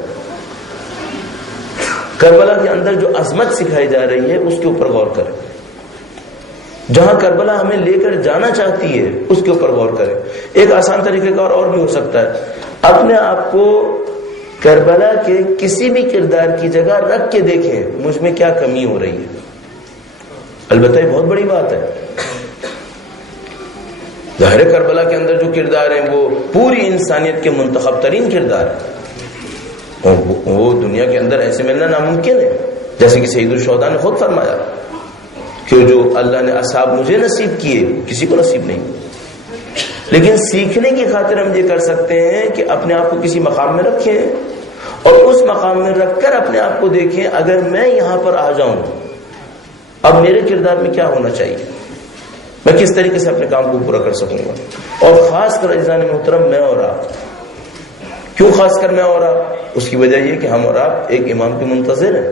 کربلا کے اندر جو عظمت سکھائی جا رہی ہے اس کے اوپر غور کریں. جہاں کربلا ہمیں لے کر جانا چاہتی ہے اس کے اوپر غور کریں. ایک آسان طریقے کا اور بھی ہو سکتا ہے، اپنے آپ کو کربلا کے کسی بھی کردار کی جگہ رکھ کے دیکھیں مجھ میں کیا کمی ہو رہی ہے. البتہ یہ بہت بڑی بات ہے. ظاہر کربلا کے اندر جو کردار ہیں وہ پوری انسانیت کے منتخب ترین کردار ہیں، اور وہ دنیا کے اندر ایسے ملنا ناممکن ہے. جیسے کہ سید الشہداء نے خود فرمایا کہ جو اللہ نے اصحاب مجھے نصیب کیے کسی کو نصیب نہیں. لیکن سیکھنے کی خاطر ہم یہ کر سکتے ہیں کہ اپنے آپ کو کسی مقام میں رکھیں اور اس مقام میں رکھ کر اپنے آپ کو دیکھیں اگر میں یہاں پر آ جاؤں اب میرے کردار میں کیا ہونا چاہیے، میں کس طریقے سے اپنے کام کو پورا کر سکوں گا. اور خاص کر عزیزان محترم میں اور آپ، کیوں خاص کر میں اور آپ؟ اس کی وجہ یہ کہ ہم اور آپ ایک امام کے منتظر ہیں.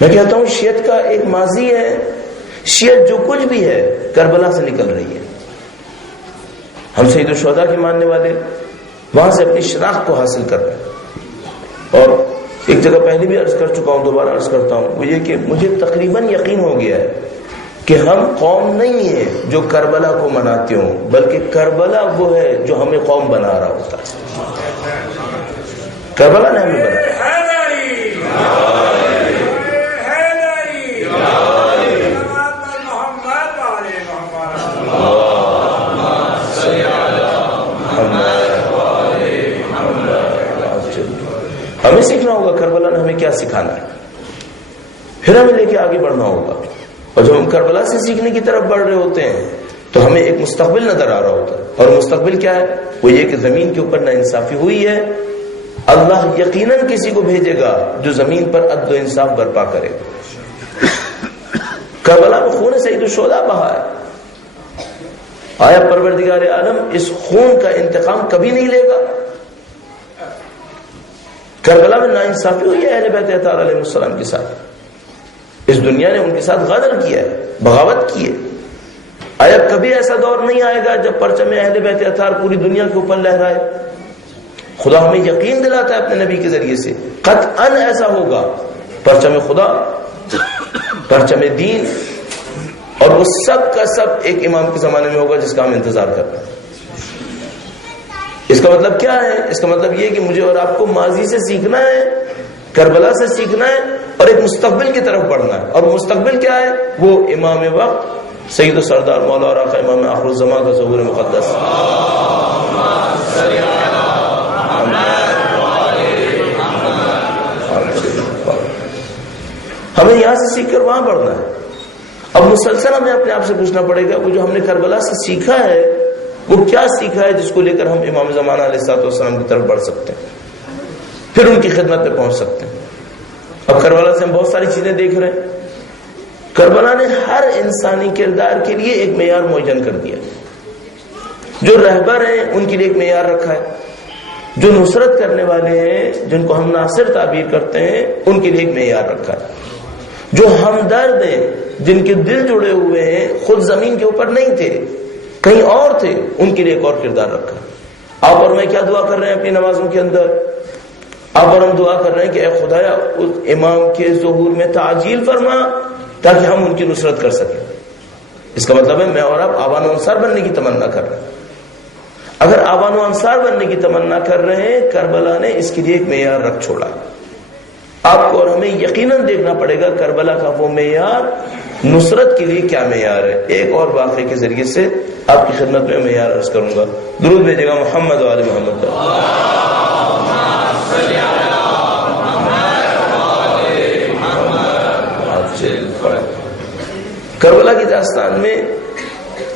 میں کہتا ہوں شیعت کا ایک ماضی ہے، شیعت جو کچھ بھی ہے کربلا سے نکل رہی ہے. ہم سید الشہداء کے ماننے والے وہاں سے اپنی شناخت کو حاصل کر رہے ہیں. اور ایک جگہ پہلے بھی عرض کر چکا ہوں، دوبارہ عرض کرتا ہوں، وہ یہ کہ مجھے تقریباً یقین ہو گیا ہے کہ ہم قوم نہیں ہیں جو کربلا کو مناتے ہوں، بلکہ کربلا وہ ہے جو ہمیں قوم بنا رہا ہوتا ہے. کربلا نے ہمیں بنایا. ہمیں سیکھنا ہوگا کربلا نے ہمیں کیا سکھانا ہے، پھر ہمیں لے کے آگے بڑھنا ہوگا. اور جب ہم کربلا سے سیکھنے کی طرف بڑھ رہے ہوتے ہیں تو ہمیں ایک مستقبل نظر آ رہا ہوتا ہے. اور مستقبل کیا ہے؟ وہ یہ کہ زمین کے اوپر ناانصافی ہوئی ہے، اللہ یقیناً کسی کو بھیجے گا جو زمین پر عدل و انصاف برپا کرے. کربلا میں خون سید الشہداء بہا ہے. آیا پروردگار عالم اس خون کا انتقام کبھی نہیں لے گا؟ کربلا میں ناانصافی ہوئی ہے اہل بیت اطہار علیہ السلام کے ساتھ. اس دنیا نے ان کے ساتھ غدر کیا ہے، بغاوت کی ہے. آیا کبھی ایسا دور نہیں آئے گا جب پرچم اہل بیت اطہار پوری دنیا کے اوپر لہرائے؟ خدا ہمیں یقین دلاتا ہے اپنے نبی کے ذریعے سے قطعاً ایسا ہوگا. پرچم خدا، پرچم دین، اور وہ سب کا سب ایک امام کے زمانے میں ہوگا جس کا ہم انتظار کرتے ہیں. اس کا مطلب کیا ہے؟ اس کا مطلب یہ کہ مجھے اور آپ کو ماضی سے سیکھنا ہے، کربلا سے سیکھنا ہے، اور ایک مستقبل کی طرف بڑھنا ہے. اور مستقبل کیا ہے؟ وہ امام وقت سید و سردار مولا اور آقا امام آخر الزمان کا ظہور مقدس. ہمیں یہاں سے سیکھ کر وہاں بڑھنا ہے. اب مسلسل ہمیں اپنے آپ سے پوچھنا پڑے گا وہ جو ہم نے کربلا سے سیکھا ہے وہ کیا سیکھا ہے جس کو لے کر ہم امام زمانہ علیہ الصلوۃ والسلام کی طرف بڑھ سکتے ہیں، پھر ان کی خدمت پہ پہنچ سکتے ہیں. اب کربلا سے ہم بہت ساری چیزیں دیکھ رہے ہیں. کربلا نے ہر انسانی کردار کے لیے ایک معیار معین کر دیا. جو رہبر ہیں ان کے لیے ایک معیار رکھا ہے، جو نصرت کرنے والے ہیں جن کو ہم ناصر تعبیر کرتے ہیں ان کے لیے ایک معیار رکھا ہے، جو ہمدرد ہیں جن کے دل جڑے ہوئے ہیں خود زمین کے اوپر نہیں تھے کہیں اور تھے ان کے لیے ایک اور کردار رکھا. آپ اور میں کیا دعا کر رہے ہیں اپنی نمازوں کے اندر؟ آپ اور ہم دعا کر رہے ہیں کہ اے خدایا اس امام کے ظہور میں تعجیل فرما تاکہ ہم ان کی نصرت کر سکیں. اس کا مطلب ہے میں اور آپ آوان و انصار بننے کی تمنا کر رہے ہیں. اگر آوان و انصار بننے کی تمنا کر رہے ہیں کربلا نے اس کے لیے ایک معیار رکھ چھوڑا. آپ کو اور ہمیں یقیناً دیکھنا پڑے گا کربلا کا وہ معیار نصرت کے لیے کیا معیار ہے. ایک اور واقعے کے ذریعے سے آپ کی خدمت میں معیار عرض کروں گا. درود بھیجے گا محمد و آل محمد پر. کربلا کی داستان میں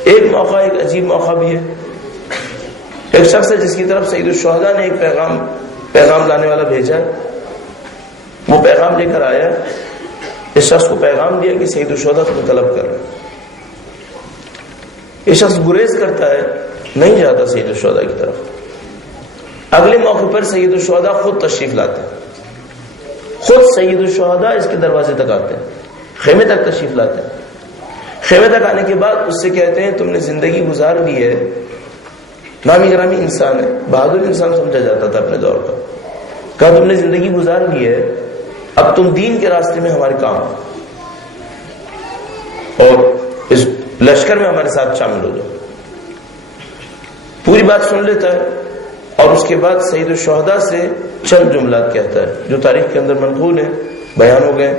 ایک موقع، ایک عجیب موقع بھی ہے. ایک شخص ہے جس کی طرف سید الشہداء نے ایک پیغام لانے والا بھیجا. وہ پیغام لے کر آیا. اس شخص کو پیغام دیا کہ سید الشہداء کو طلب کر رہا ہے. یہ شخص گریز کرتا ہے، نہیں جاتا سید الشہداء کی طرف. اگلے موقع پر سید الشہداء خود تشریف لاتے ہیں. خود سید الشہداء اس کے دروازے تک آتے ہیں، خیمے تک تشریف لاتے ہیں. خیمے تک آنے کے بعد اس سے کہتے ہیں تم نے زندگی گزار لی ہے. نامی گرامی انسان ہے، بہادر انسان سمجھا جاتا تھا اپنے دور کا. کہا تم نے زندگی گزار لی ہے، اب تم دین کے راستے میں ہمارے کام اور اس لشکر میں ہمارے ساتھ شامل ہو جاؤ. پوری بات سن لیتا ہے اور اس کے بعد سید الشہداء سے چند جملات کہتا ہے جو تاریخ کے اندر منقول ہیں، بیان ہو گئے،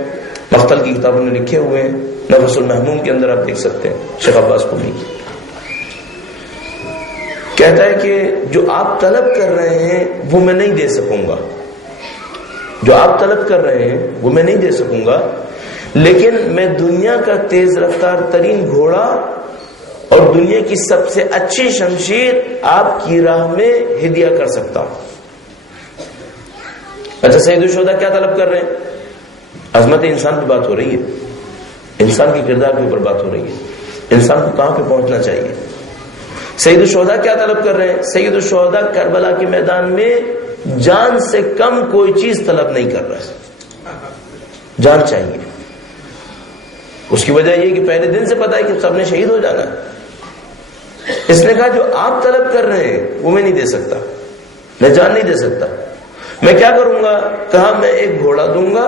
مختل کی کتابوں میں لکھے ہوئے ہیں. نفس المحموم کے اندر آپ دیکھ سکتے ہیں شیخ عباس قمی. کہتا ہے کہ جو آپ طلب کر رہے ہیں وہ میں نہیں دے سکوں گا. جو آپ طلب کر رہے ہیں وہ میں نہیں دے سکوں گا، لیکن میں دنیا کا تیز رفتار ترین گھوڑا اور دنیا کی سب سے اچھی شمشیر آپ کی راہ میں ہدیہ کر سکتا ہوں. اچھا سید الشہداء کیا طلب کر رہے ہیں؟ عظمت انسان کی بات ہو رہی ہے، انسان کے کردار کے اوپر بات ہو رہی ہے، انسان کو کہاں پہ پہنچنا چاہیے. سید الشہداء کیا طلب کر رہے ہیں؟ سید الشہداء کربلا کے میدان میں جان سے کم کوئی چیز طلب نہیں کر رہا. جان چاہیے. اس کی وجہ یہ کہ پہلے دن سے پتا ہے کہ سب نے شہید ہو جانا ہے. اس نے کہا جو آپ طلب کر رہے ہیں وہ میں نہیں دے سکتا، میں جان نہیں دے سکتا. میں کیا کروں گا؟ کہا میں ایک گھوڑا دوں گا،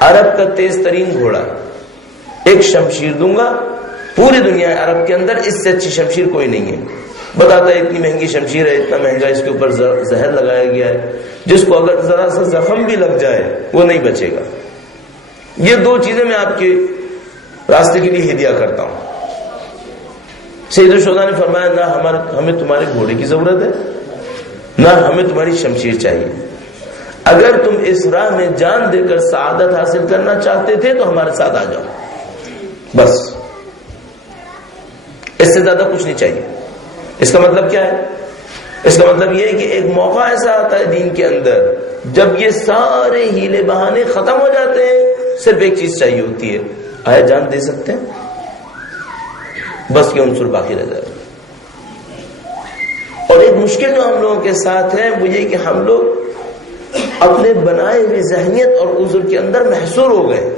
عرب کا تیز ترین گھوڑا، ایک شمشیر دوں گا. پوری دنیا عرب کے اندر اس سے اچھی شمشیر کوئی نہیں ہے. بتاتا ہے اتنی مہنگی شمشیر ہے، اتنا مہنگا اس کے اوپر زہر لگایا گیا ہے، جس کو اگر ذرا سا زخم بھی لگ جائے وہ نہیں بچے گا. یہ دو چیزیں میں آپ کے راستے کے لیے ہدیہ کرتا ہوں. سید الشہداء نے فرمایا نہ ہمیں تمہارے گھوڑے کی ضرورت ہے، نہ ہمیں تمہاری شمشیر چاہیے. اگر تم اس راہ میں جان دے کر سعادت حاصل کرنا چاہتے تھے تو ہمارے ساتھ آ جاؤ، بس اس سے زیادہ کچھ نہیں چاہیے. اس کا مطلب کیا ہے؟ اس کا مطلب یہ ہے کہ ایک موقع ایسا آتا ہے دین کے اندر جب یہ سارے ہیلے بہانے ختم ہو جاتے ہیں، صرف ایک چیز چاہیے ہوتی ہے. آیا جان دے سکتے ہیں؟ بس یہ عنصر باقی رہ جائے. اور ایک مشکل جو ہم لوگوں کے ساتھ ہے وہ یہ کہ ہم لوگ اپنے بنائے ہوئے ذہنیت اور عذر کے اندر محصور ہو گئے.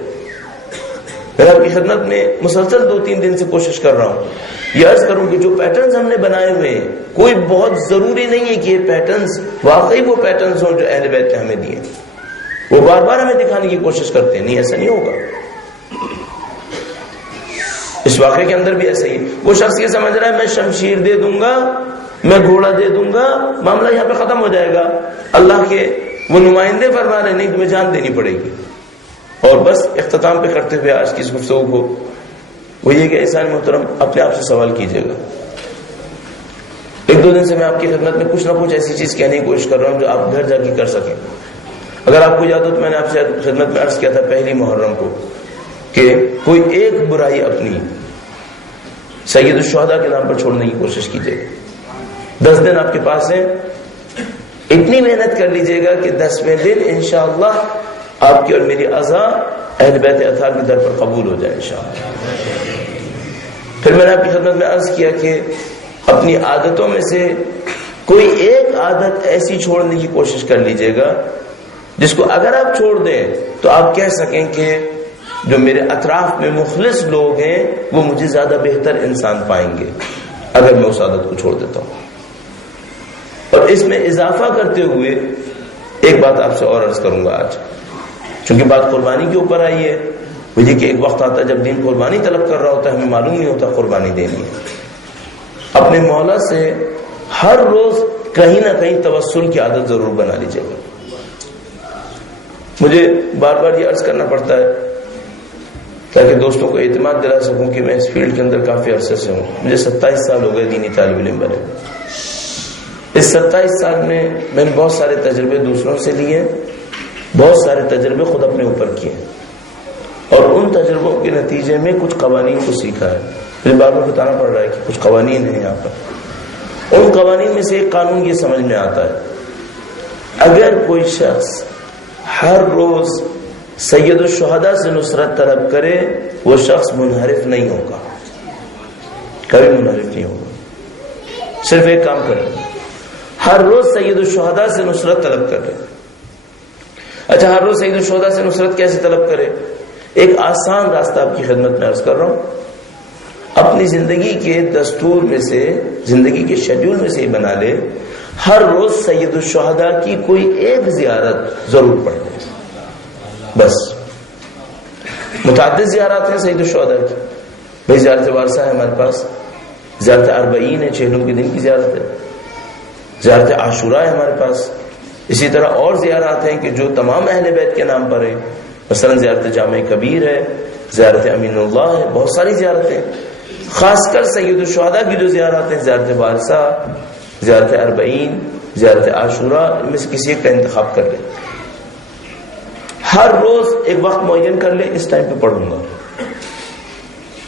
میں آپ کی خدمت میں مسلسل 2-3 دن سے کوشش کر رہا ہوں یہ عرض کروں کہ جو پیٹرنز ہم نے بنائے ہوئے ہیں کوئی بہت ضروری نہیں ہے کہ یہ پیٹرنز واقعی وہ پیٹرنز ہوں جو اہل بیت نے ہمیں دیے. وہ بار بار ہمیں دکھانے کی کوشش کرتے ہیں، نہیں ایسا نہیں ہوگا. اس واقعے کے اندر بھی ایسا ہی وہ شخص یہ سمجھ رہا ہے میں شمشیر دے دوں گا میں گھوڑا دے دوں گا، معاملہ یہاں پہ ختم ہو جائے گا. اللہ کے وہ نمائندے فرما رہے نہیں تمہیں جان دینی پڑے گی. اور بس اختتام پہ کرتے ہوئے آج کی اس گفتگو کو وہ یہ کہ انسان محترم اپنے آپ سے سوال کیجیے گا. ایک دو دن سے میں آپ کی خدمت میں کچھ نہ کچھ ایسی چیز کہنے کی کوشش کر رہا ہوں جو آپ گھر جا کے کر سکیں. اگر آپ کو یاد ہو تو میں نے آپ سے خدمت میں عرض کیا تھا پہلی محرم کو کہ کوئی ایک برائی اپنی سید الشہداء کے نام پر چھوڑنے کی کوشش کیجیے گا. 10 دن آپ کے پاس ہیں، اتنی محنت کر لیجیے گا کہ 10ویں دن انشاءاللہ آپ کی اور میری عزا اہل بیت اطہار کے در پر قبول ہو جائے انشاءاللہ. پھر میں نے آپ کی خدمت میں عرض کیا کہ اپنی عادتوں میں سے کوئی ایک عادت ایسی چھوڑنے کی کوشش کر لیجیے گا جس کو اگر آپ چھوڑ دیں تو آپ کہہ سکیں کہ جو میرے اطراف میں مخلص لوگ ہیں وہ مجھے زیادہ بہتر انسان پائیں گے اگر میں اس عادت کو چھوڑ دیتا ہوں. اور اس میں اضافہ کرتے ہوئے ایک بات آپ سے اور عرض کروں گا آج، چونکہ بات قربانی کے اوپر آئی ہے. وہ یہ کہ ایک وقت آتا ہے جب دین قربانی طلب کر رہا ہوتا ہے، ہمیں معلوم نہیں ہوتا قربانی دینی ہے. اپنے مولا سے ہر روز کہیں نہ کہیں توسل کی عادت ضرور بنا لیجیے گا. مجھے بار بار یہ عرض کرنا پڑتا ہے تاکہ دوستوں کو اعتماد دلا سکوں کہ میں اس فیلڈ کے اندر کافی عرصے سے ہوں. مجھے 27 سال ہو گئے دینی طالب علم بنے. اس 27 سال میں نے بہت سارے تجربے دوسروں سے لیے، بہت سارے تجربے خود اپنے اوپر کیے، اور ان تجربوں کے نتیجے میں کچھ قوانین کو سیکھا ہے. مجھے بار بار بتانا پڑ رہا ہے کہ کچھ قوانین ہیں یہاں پر. ان قوانین میں سے ایک قانون یہ سمجھ میں آتا ہے، اگر کوئی شخص ہر روز سید الشہداء سے نصرت طلب کرے وہ شخص منحرف نہیں ہوگا، کبھی منحرف نہیں ہوگا. صرف ایک کام کرے، ہر روز سید الشہداء سے نصرت طلب کرے. اچھا، ہر روز سید الشہداء سے نصرت کیسے طلب کرے؟ ایک آسان راستہ آپ کی خدمت میں عرض کر رہا ہوں. اپنی زندگی کے دستور میں سے، زندگی کے شیڈول میں سے یہ بنا لے، ہر روز سید الشہداء کی کوئی ایک زیارت ضرور پڑھ لے. بس متعدد زیارات ہیں سید الشہداء کی. بھائی زیارت وارثہ ہے ہمارے پاس، زیارت اربعین ہے 6 کے دن کی زیارت ہے، زیارت عاشوراء ہے ہمارے پاس. اسی طرح اور زیارات ہیں کہ جو تمام اہل بیت کے نام پر ہیں. مثلا زیارت جامع کبیر ہے، زیارت امین اللہ ہے، بہت ساری زیارتیں. خاص کر سید الشہداء کی جو زیارات ہیں، زیارت وارثہ، زیارت اربعین، زیارت عاشوراء، ان میں سے کسی ایک کا انتخاب کر لیں. ہر روز ایک وقت معین کر لیں، اس ٹائم پہ پڑھوں گا.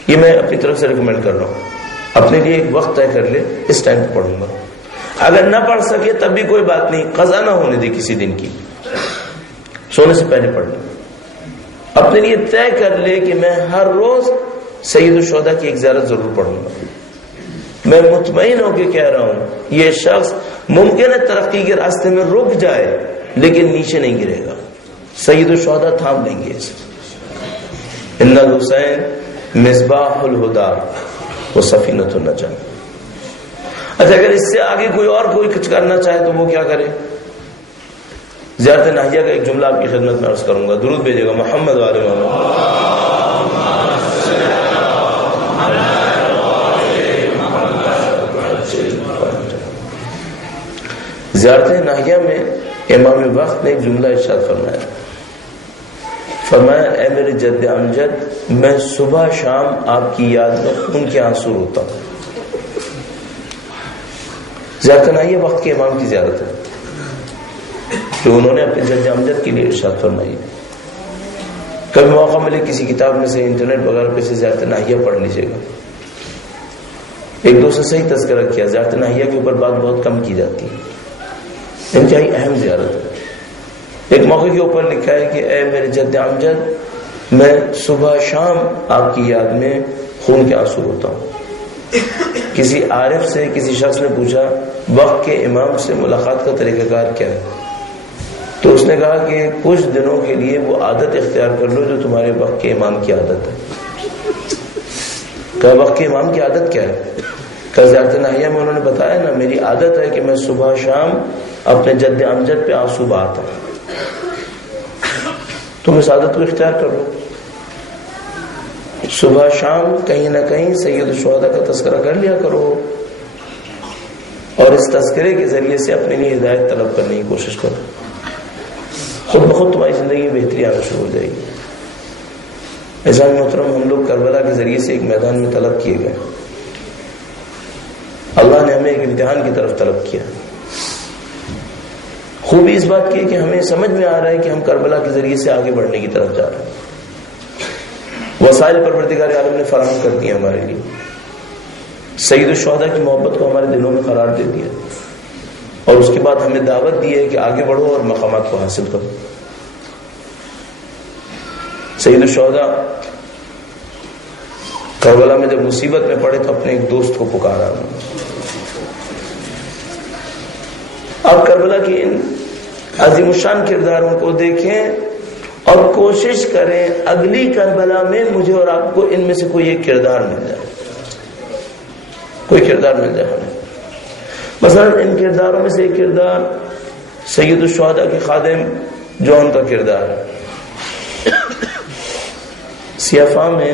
یہ میں اپنی طرف سے ریکمینڈ کر رہا ہوں. اپنے لیے ایک وقت طے کر لیں، اس ٹائم پہ پڑھوں گا. اگر نہ پڑھ سکے تب بھی کوئی بات نہیں، قضا نہ ہونے دے کسی دن کی، سونے سے پہلے پڑھ لیں. اپنے لیے طے کر لے کہ میں ہر روز سید الشہداء کی ایک زیارت ضرور پڑھوں گا. میں مطمئن ہو کے کہہ رہا ہوں یہ شخص ممکن ہے ترقی کے راستے میں رک جائے لیکن نیچے نہیں گرے گا. سید الشہداء تھام لیں گے اسے. ان الحسین مصباح الہدی و سفینۃ النجاۃ. اچھا، اگر اس سے آگے کوئی اور کوئی کچھ کرنا چاہے تو وہ کیا کرے؟ زیارت ناہیہ کا ایک جملہ آپ کی خدمت میں عرض کروں گا، درود بھیجے گا محمد وعلی محمد. زیارت ناہیہ میں امام وقت نے ایک جملہ ارشاد فرمایا، فرمایا اے میرے جد امجد، میں صبح شام آپ کی یاد میں خون کے آنسو روتا ہوں. زیارت ناہیہ وقت کے امام کی زیارت ہے جو انہوں نے اپنے جد امجد کے لیے ارشاد فرمائی. کبھی موقع ملے کسی کتاب میں سے، انٹرنیٹ وغیرہ پہ سے زیارت ناہیہ پڑھ لیجیے گا. ایک دو سے صحیح تذکرہ کیا. زیارت ناہیہ کے اوپر بات بہت کم کی جاتی ہے، انتہائی اہم زیارت ہے. ایک موقع کے اوپر لکھا ہے کہ اے میرے جد امجد، میں صبح شام آپ کی یاد میں خون کے آنسو روتا ہوں. کسی عارف سے کسی شخص نے پوچھا وقت کے امام سے ملاقات کا طریقہ کار کیا ہے؟ تو اس نے کہا کہ کچھ دنوں کے لیے وہ عادت اختیار کر لو جو تمہارے وقت کے امام کی عادت ہے. کہا وقت کے امام کی عادت کیا ہے؟ کہا زیارت ناہیہ میں انہوں نے بتایا نا، میری عادت ہے کہ میں صبح شام اپنے جد امجد پہ آنسو بہاتا ہوں. تم اس عادت کو اختیار کر لو. صبح شام کہیں نہ کہیں سید الشہداء کا تذکرہ کر لیا کرو. اور اس تذکرے کے ذریعے سے اپنے لیے ہدایت طلب کرنے کی کوشش کرو. خود بخود تمہاری زندگی میں بہتری آنا شروع ہو جائے گی. عزیزان محترم، ہم لوگ کربلا کے ذریعے سے ایک میدان میں طلب کیے گئے. اللہ نے ہمیں ایک امتحان کی طرف طلب کیا. خوبی اس بات کی کہ ہمیں سمجھ میں آ رہا ہے کہ ہم کربلا کے ذریعے سے آگے بڑھنے کی طرف جا رہے ہیں. وسائل پروردگار عالم نے فراہم کر دیا ہمارے لیے. سید الشہداء کی محبت کو ہمارے دلوں میں قرار دے دیا اور اس کے بعد ہمیں دعوت دی ہے کہ آگے بڑھو اور مقامات کو حاصل کرو. سید الشہداء کربلا میں جب مصیبت میں پڑے تو اپنے ایک دوست کو پکارا. آپ کربلا کی ان عظیم الشان کرداروں کو دیکھیں اور کوشش کریں اگلی کربلا میں مجھے اور آپ کو ان میں سے کوئی ایک کردار مل جائے. کوئی کردار مل جائے ہمیں. مثلا ان کرداروں میں سے ایک کردار سید الشہداء کے خادم جون کا کردار ہے. سیافا میں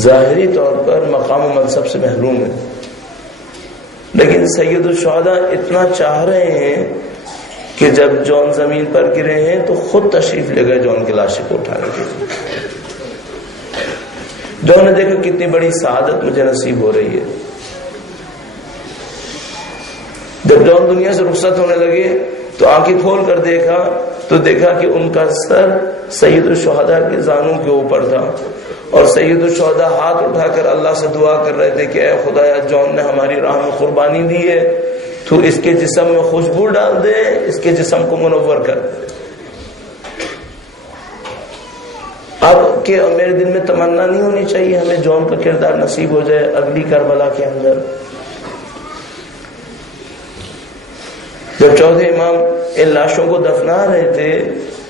ظاہری طور پر مقام و منصب سے محروم ہے، لیکن سید الشہداء اتنا چاہ رہے ہیں کہ جب جون زمین پر گرے ہیں تو خود تشریف لے گئے جون کی لاشیں کو اٹھانے کے لیے. جون نے دیکھا کتنی بڑی سعادت مجھے نصیب ہو رہی ہے. جب جون دنیا سے رخصت ہونے لگے تو آنکھیں کھول کر دیکھا تو دیکھا کہ ان کا سر سید الشہداء کے زانوں کے اوپر تھا اور سید الشہداء ہاتھ اٹھا کر اللہ سے دعا کر رہے تھے کہ اے خدایا جون نے ہماری راہ میں قربانی دی ہے، تو اس کے جسم میں خوشبو ڈال دے، اس کے جسم کو منور کر. اب کہ میرے دل میں تمنا نہیں ہونی چاہیے ہمیں جون کا کردار نصیب ہو جائے اگلی کربلا کے اندر. جب چوتھے امام ان لاشوں کو دفنا رہے تھے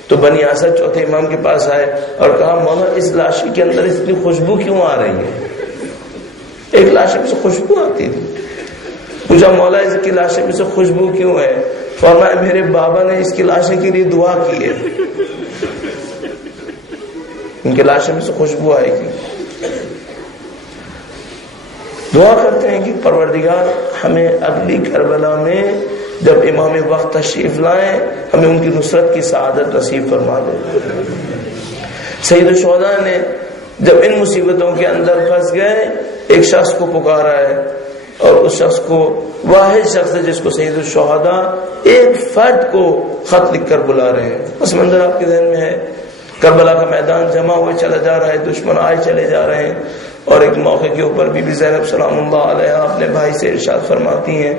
تو بنی اسد چوتھے امام کے پاس آئے اور کہا مولا اس لاشی کے اندر اتنی خوشبو کیوں آ رہی ہے؟ ایک لاش میں سے خوشبو آتی تھی. پوچھا مولا اس کی لاشیں میں سے خوشبو کیوں ہے؟ فرمایا میرے بابا نے اس کی لاشیں کے لیے دعا کی ہے، ان کی لاشیں میں سے خوشبو آئے گی. دعا کرتے ہیں کہ پروردگار ہمیں اگلی کربلا میں جب امام وقت تشریف لائیں ہمیں ان کی نصرت کی سعادت نصیب فرما دے. سید الشہداء نے جب ان مصیبتوں کے اندر پھنس گئے ایک شخص کو پکارا ہے اور اس شخص کو واحد شخص ہے جس کو سید الشہداء ایک فرد کو خط لکھ کر بلا رہے ہیں. بس منظر آپ کے ذہن میں ہے، کربلا کا میدان جمع ہوئے چلا جا رہا ہے، دشمن آئے چلے جا رہے ہیں اور ایک موقع کے اوپر بی بی زینب سلام اللہ علیہا اپنے بھائی سے ارشاد فرماتی ہیں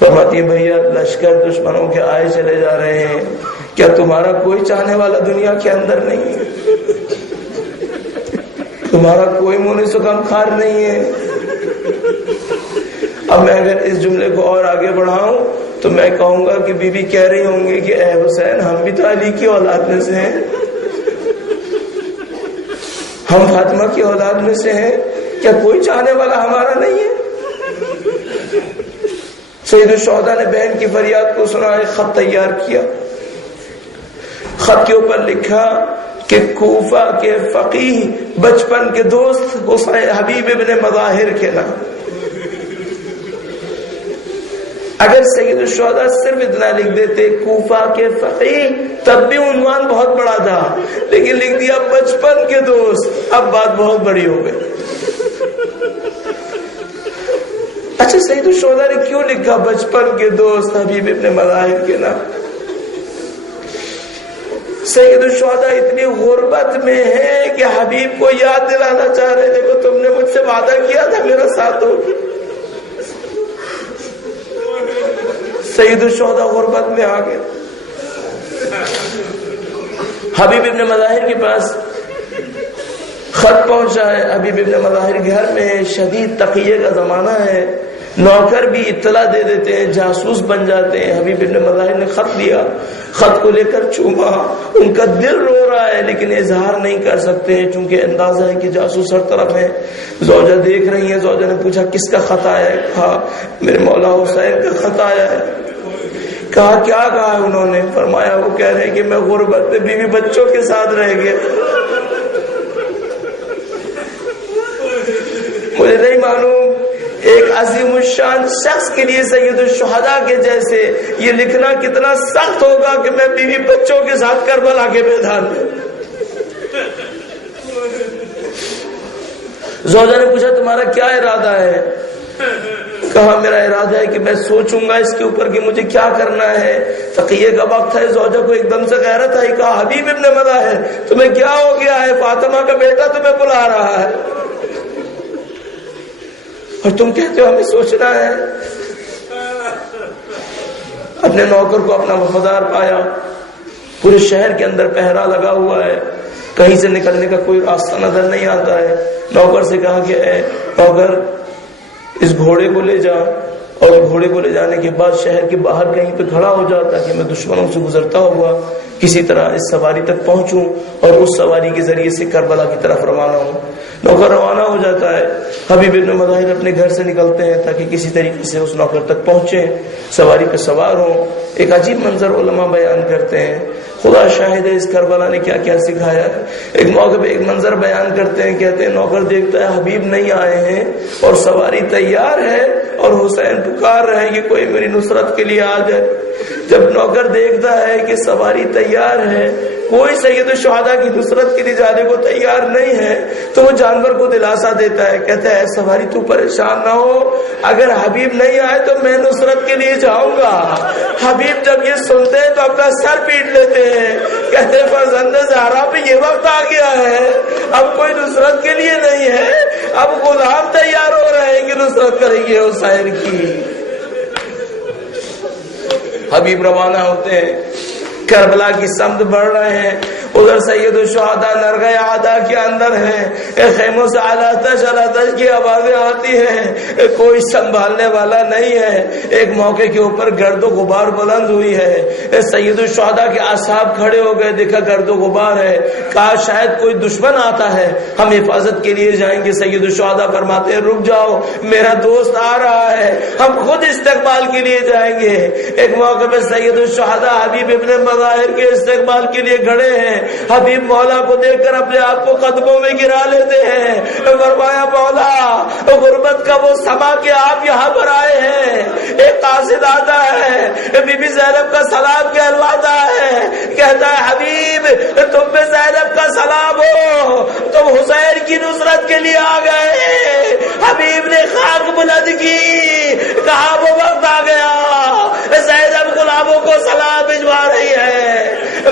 بھیا لشکر دشمنوں کے آئے چلے جا رہے ہیں، کیا تمہارا کوئی چاہنے والا دنیا کے اندر نہیں ہے؟ تمہارا کوئی مونس و غمخوار نہیں ہے؟ اب میں اگر اس جملے کو اور آگے بڑھاؤں تو میں کہوں گا کہ بی بی کہہ رہی ہوں گی کہ اے حسین ہم بھی تو علی کی اولاد میں سے ہیں، ہم فاطمہ کی اولاد میں سے ہیں، کیا کوئی چاہنے والا ہمارا نہیں ہے؟ سید الشہداء نے بہن کی فریاد کو سنا، ایک خط تیار کیا. خط کے اوپر لکھا کہ کوفہ کے فقیہ بچپن کے دوست حسین حبیب ابن مظاہر کے نام. اگر سید الشہداء صرف اتنا لکھ دیتے کوفہ کے فقیہ تب بھی عنوان بہت بڑا تھا، لیکن لکھ دیا بچپن کے دوست، اب بات بہت بڑی ہو گئی. اچھا سید الشہداء نے کیوں لکھا بچپن کے دوست حبیب ابن مظاہر کے نام؟ سید الشہداء اتنی غربت میں ہے کہ حبیب کو یاد دلانا چاہ رہے، دیکھو تم نے مجھ سے وعدہ کیا تھا میرا ساتھ ہو. سید الشہداء غربت میں آ گئے. حبیب ابن مظاہر کے پاس خط پہنچا ہے. حبیب ابن مظاہر گھر میں شدید تقیے کا زمانہ ہے، نوکر بھی اطلاع دے دیتے ہیں، جاسوس بن جاتے ہیں. حبیب ابن مظاہر نے خط لیا، خط کو لے کر چوما. ان کا دل رو رہا ہے لیکن اظہار نہیں کر سکتے ہیں چونکہ اندازہ ہے کہ جاسوس ہر طرف ہے. زوجہ دیکھ رہی ہیں. زوجہ نے پوچھا کس کا خط آیا ہے؟ کہا میرے مولا حسین کا خط آیا ہے. کہا کیا کہا ہے انہوں نے؟ فرمایا وہ کہہ رہے ہیں کہ میں غربت میں بیوی بچوں کے ساتھ رہ گیا، مجھے نہیں معلوم ایک عظیم الشان شخص کے لیے سید الشہداء کے جیسے یہ لکھنا کتنا سخت ہوگا کہ میں بیوی بچوں کے ساتھ کربلا کے میدان میں. زوجہ نے پوچھا تمہارا کیا ارادہ ہے؟ کہا میرا ارادہ ہے کہ میں سوچوں گا اس کے اوپر کہ مجھے کیا کرنا ہے. تقیہ کا وقت ہے. زوجہ کو ایک دم سے غیرت آئی. کہا حبیب ابن مظاہر تمہیں کیا ہو گیا ہے؟ فاطمہ کا بیٹا تمہیں بلا رہا ہے اور تم کہتے ہو ہمیں سوچنا ہے. اپنے نوکر کو اپنا وفادار پایا. پورے شہر کے اندر پہرا لگا ہوا ہے. کہیں سے نکلنے کا کوئی راستہ نظر نہیں آتا ہے. نوکر سے کہا کہ اے نوکر اس گھوڑے کو لے جا, اور گھوڑے کو لے جانے کے بعد شہر کے باہر کہیں پہ کھڑا ہو جا تاکہ میں دشمنوں سے گزرتا ہوا کسی طرح اس سواری تک پہنچوں اور اس سواری کے ذریعے سے کربلا کی طرف روانہ ہوں. نوکر روانہ ہو جاتا ہے. حبیب ابن مظاہر اپنے گھر سے نکلتے ہیں تاکہ کسی طریقے سے اس نوکر تک پہنچے, سواری پہ سوار ہوں. ایک عجیب منظر علماء بیان کرتے ہیں. خدا شاہد ہے اس کربلا نے کیا کیا سکھایا ہے. ایک موقع پہ ایک منظر بیان کرتے ہیں. کہتے ہیں نوکر دیکھتا ہے حبیب نہیں آئے ہیں اور سواری تیار ہے اور حسین پکار رہے ہیں کہ کوئی میری نصرت کے لیے آ جائے. جب نوکر دیکھتا ہے کہ سواری تیار ہے, کوئی سید الشہداء کی نصرت کے لیے جانے کو تیار نہیں ہے, تو وہ جانور کو دلاسا دیتا ہے. کہتا ہے سواری تو پریشان نہ ہو, اگر حبیب نہیں آئے تو میں نصرت کے لیے جاؤں گا. حبیب جب یہ سنتے ہیں تو اپنا سر پیٹ لیتے ہیں. کہتے ہیں فرزند زہرا پہ یہ وقت آ گیا ہے, اب کوئی نصرت کے لیے نہیں ہے, اب غلام تیار ہو رہے ہیں کہ نصرت کریں گے حسین کی. حبیب روانہ ہوتے ہیں, کربلا کی سمت بڑھ رہے ہیں. ادھر سید الشہداء نرغہ عادا کے اندر ہیں. خیموں سے آلاتش کی آوازیں آتی ہیں, کوئی سنبھالنے والا نہیں ہے. ایک موقع کے اوپر گرد و غبار بلند ہوئی ہے. سید الشہداء کے اصحاب کھڑے ہو گئے, دیکھا گرد و غبار ہے. کہا شاید کوئی دشمن آتا ہے, ہم حفاظت کے لیے جائیں گے. سید الشہداء فرماتے ہیں رک جاؤ, میرا دوست آ رہا ہے, ہم خود استقبال کے لیے جائیں گے. ایک موقع پہ سید الشہداء حبیب ابن مظاہر کے استقبال کے لیے کھڑے ہیں. حبیب مولا کو دیکھ کر اپنے آپ کو قدموں میں گرا لیتے ہیں. فرمایا مولا غربت کا وہ سما کہ آپ یہاں پر آئے ہیں. ایک قاصد آتا ہے, بی بی زینب کا سلام کہلواتا ہے. کہتا ہے حبیب تم پہ زینب کا سلام ہو, تم حسین کی نصرت کے لیے آ گئے. حبیب نے خاک بلند کی, کہا وہ وقت آ گیا, زینب غلاموں کو سلام بھجوا رہی ہے.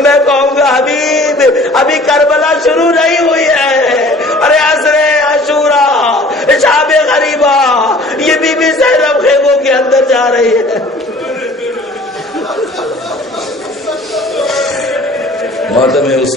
میں کہوں گا حبیب ابھی کربلا شروع نہیں ہوئی ہے. ارے عصر عاشورا شاب غریبہ, یہ بی بی زینب خیموں کے اندر جا رہی ہے. ماتم ہے اس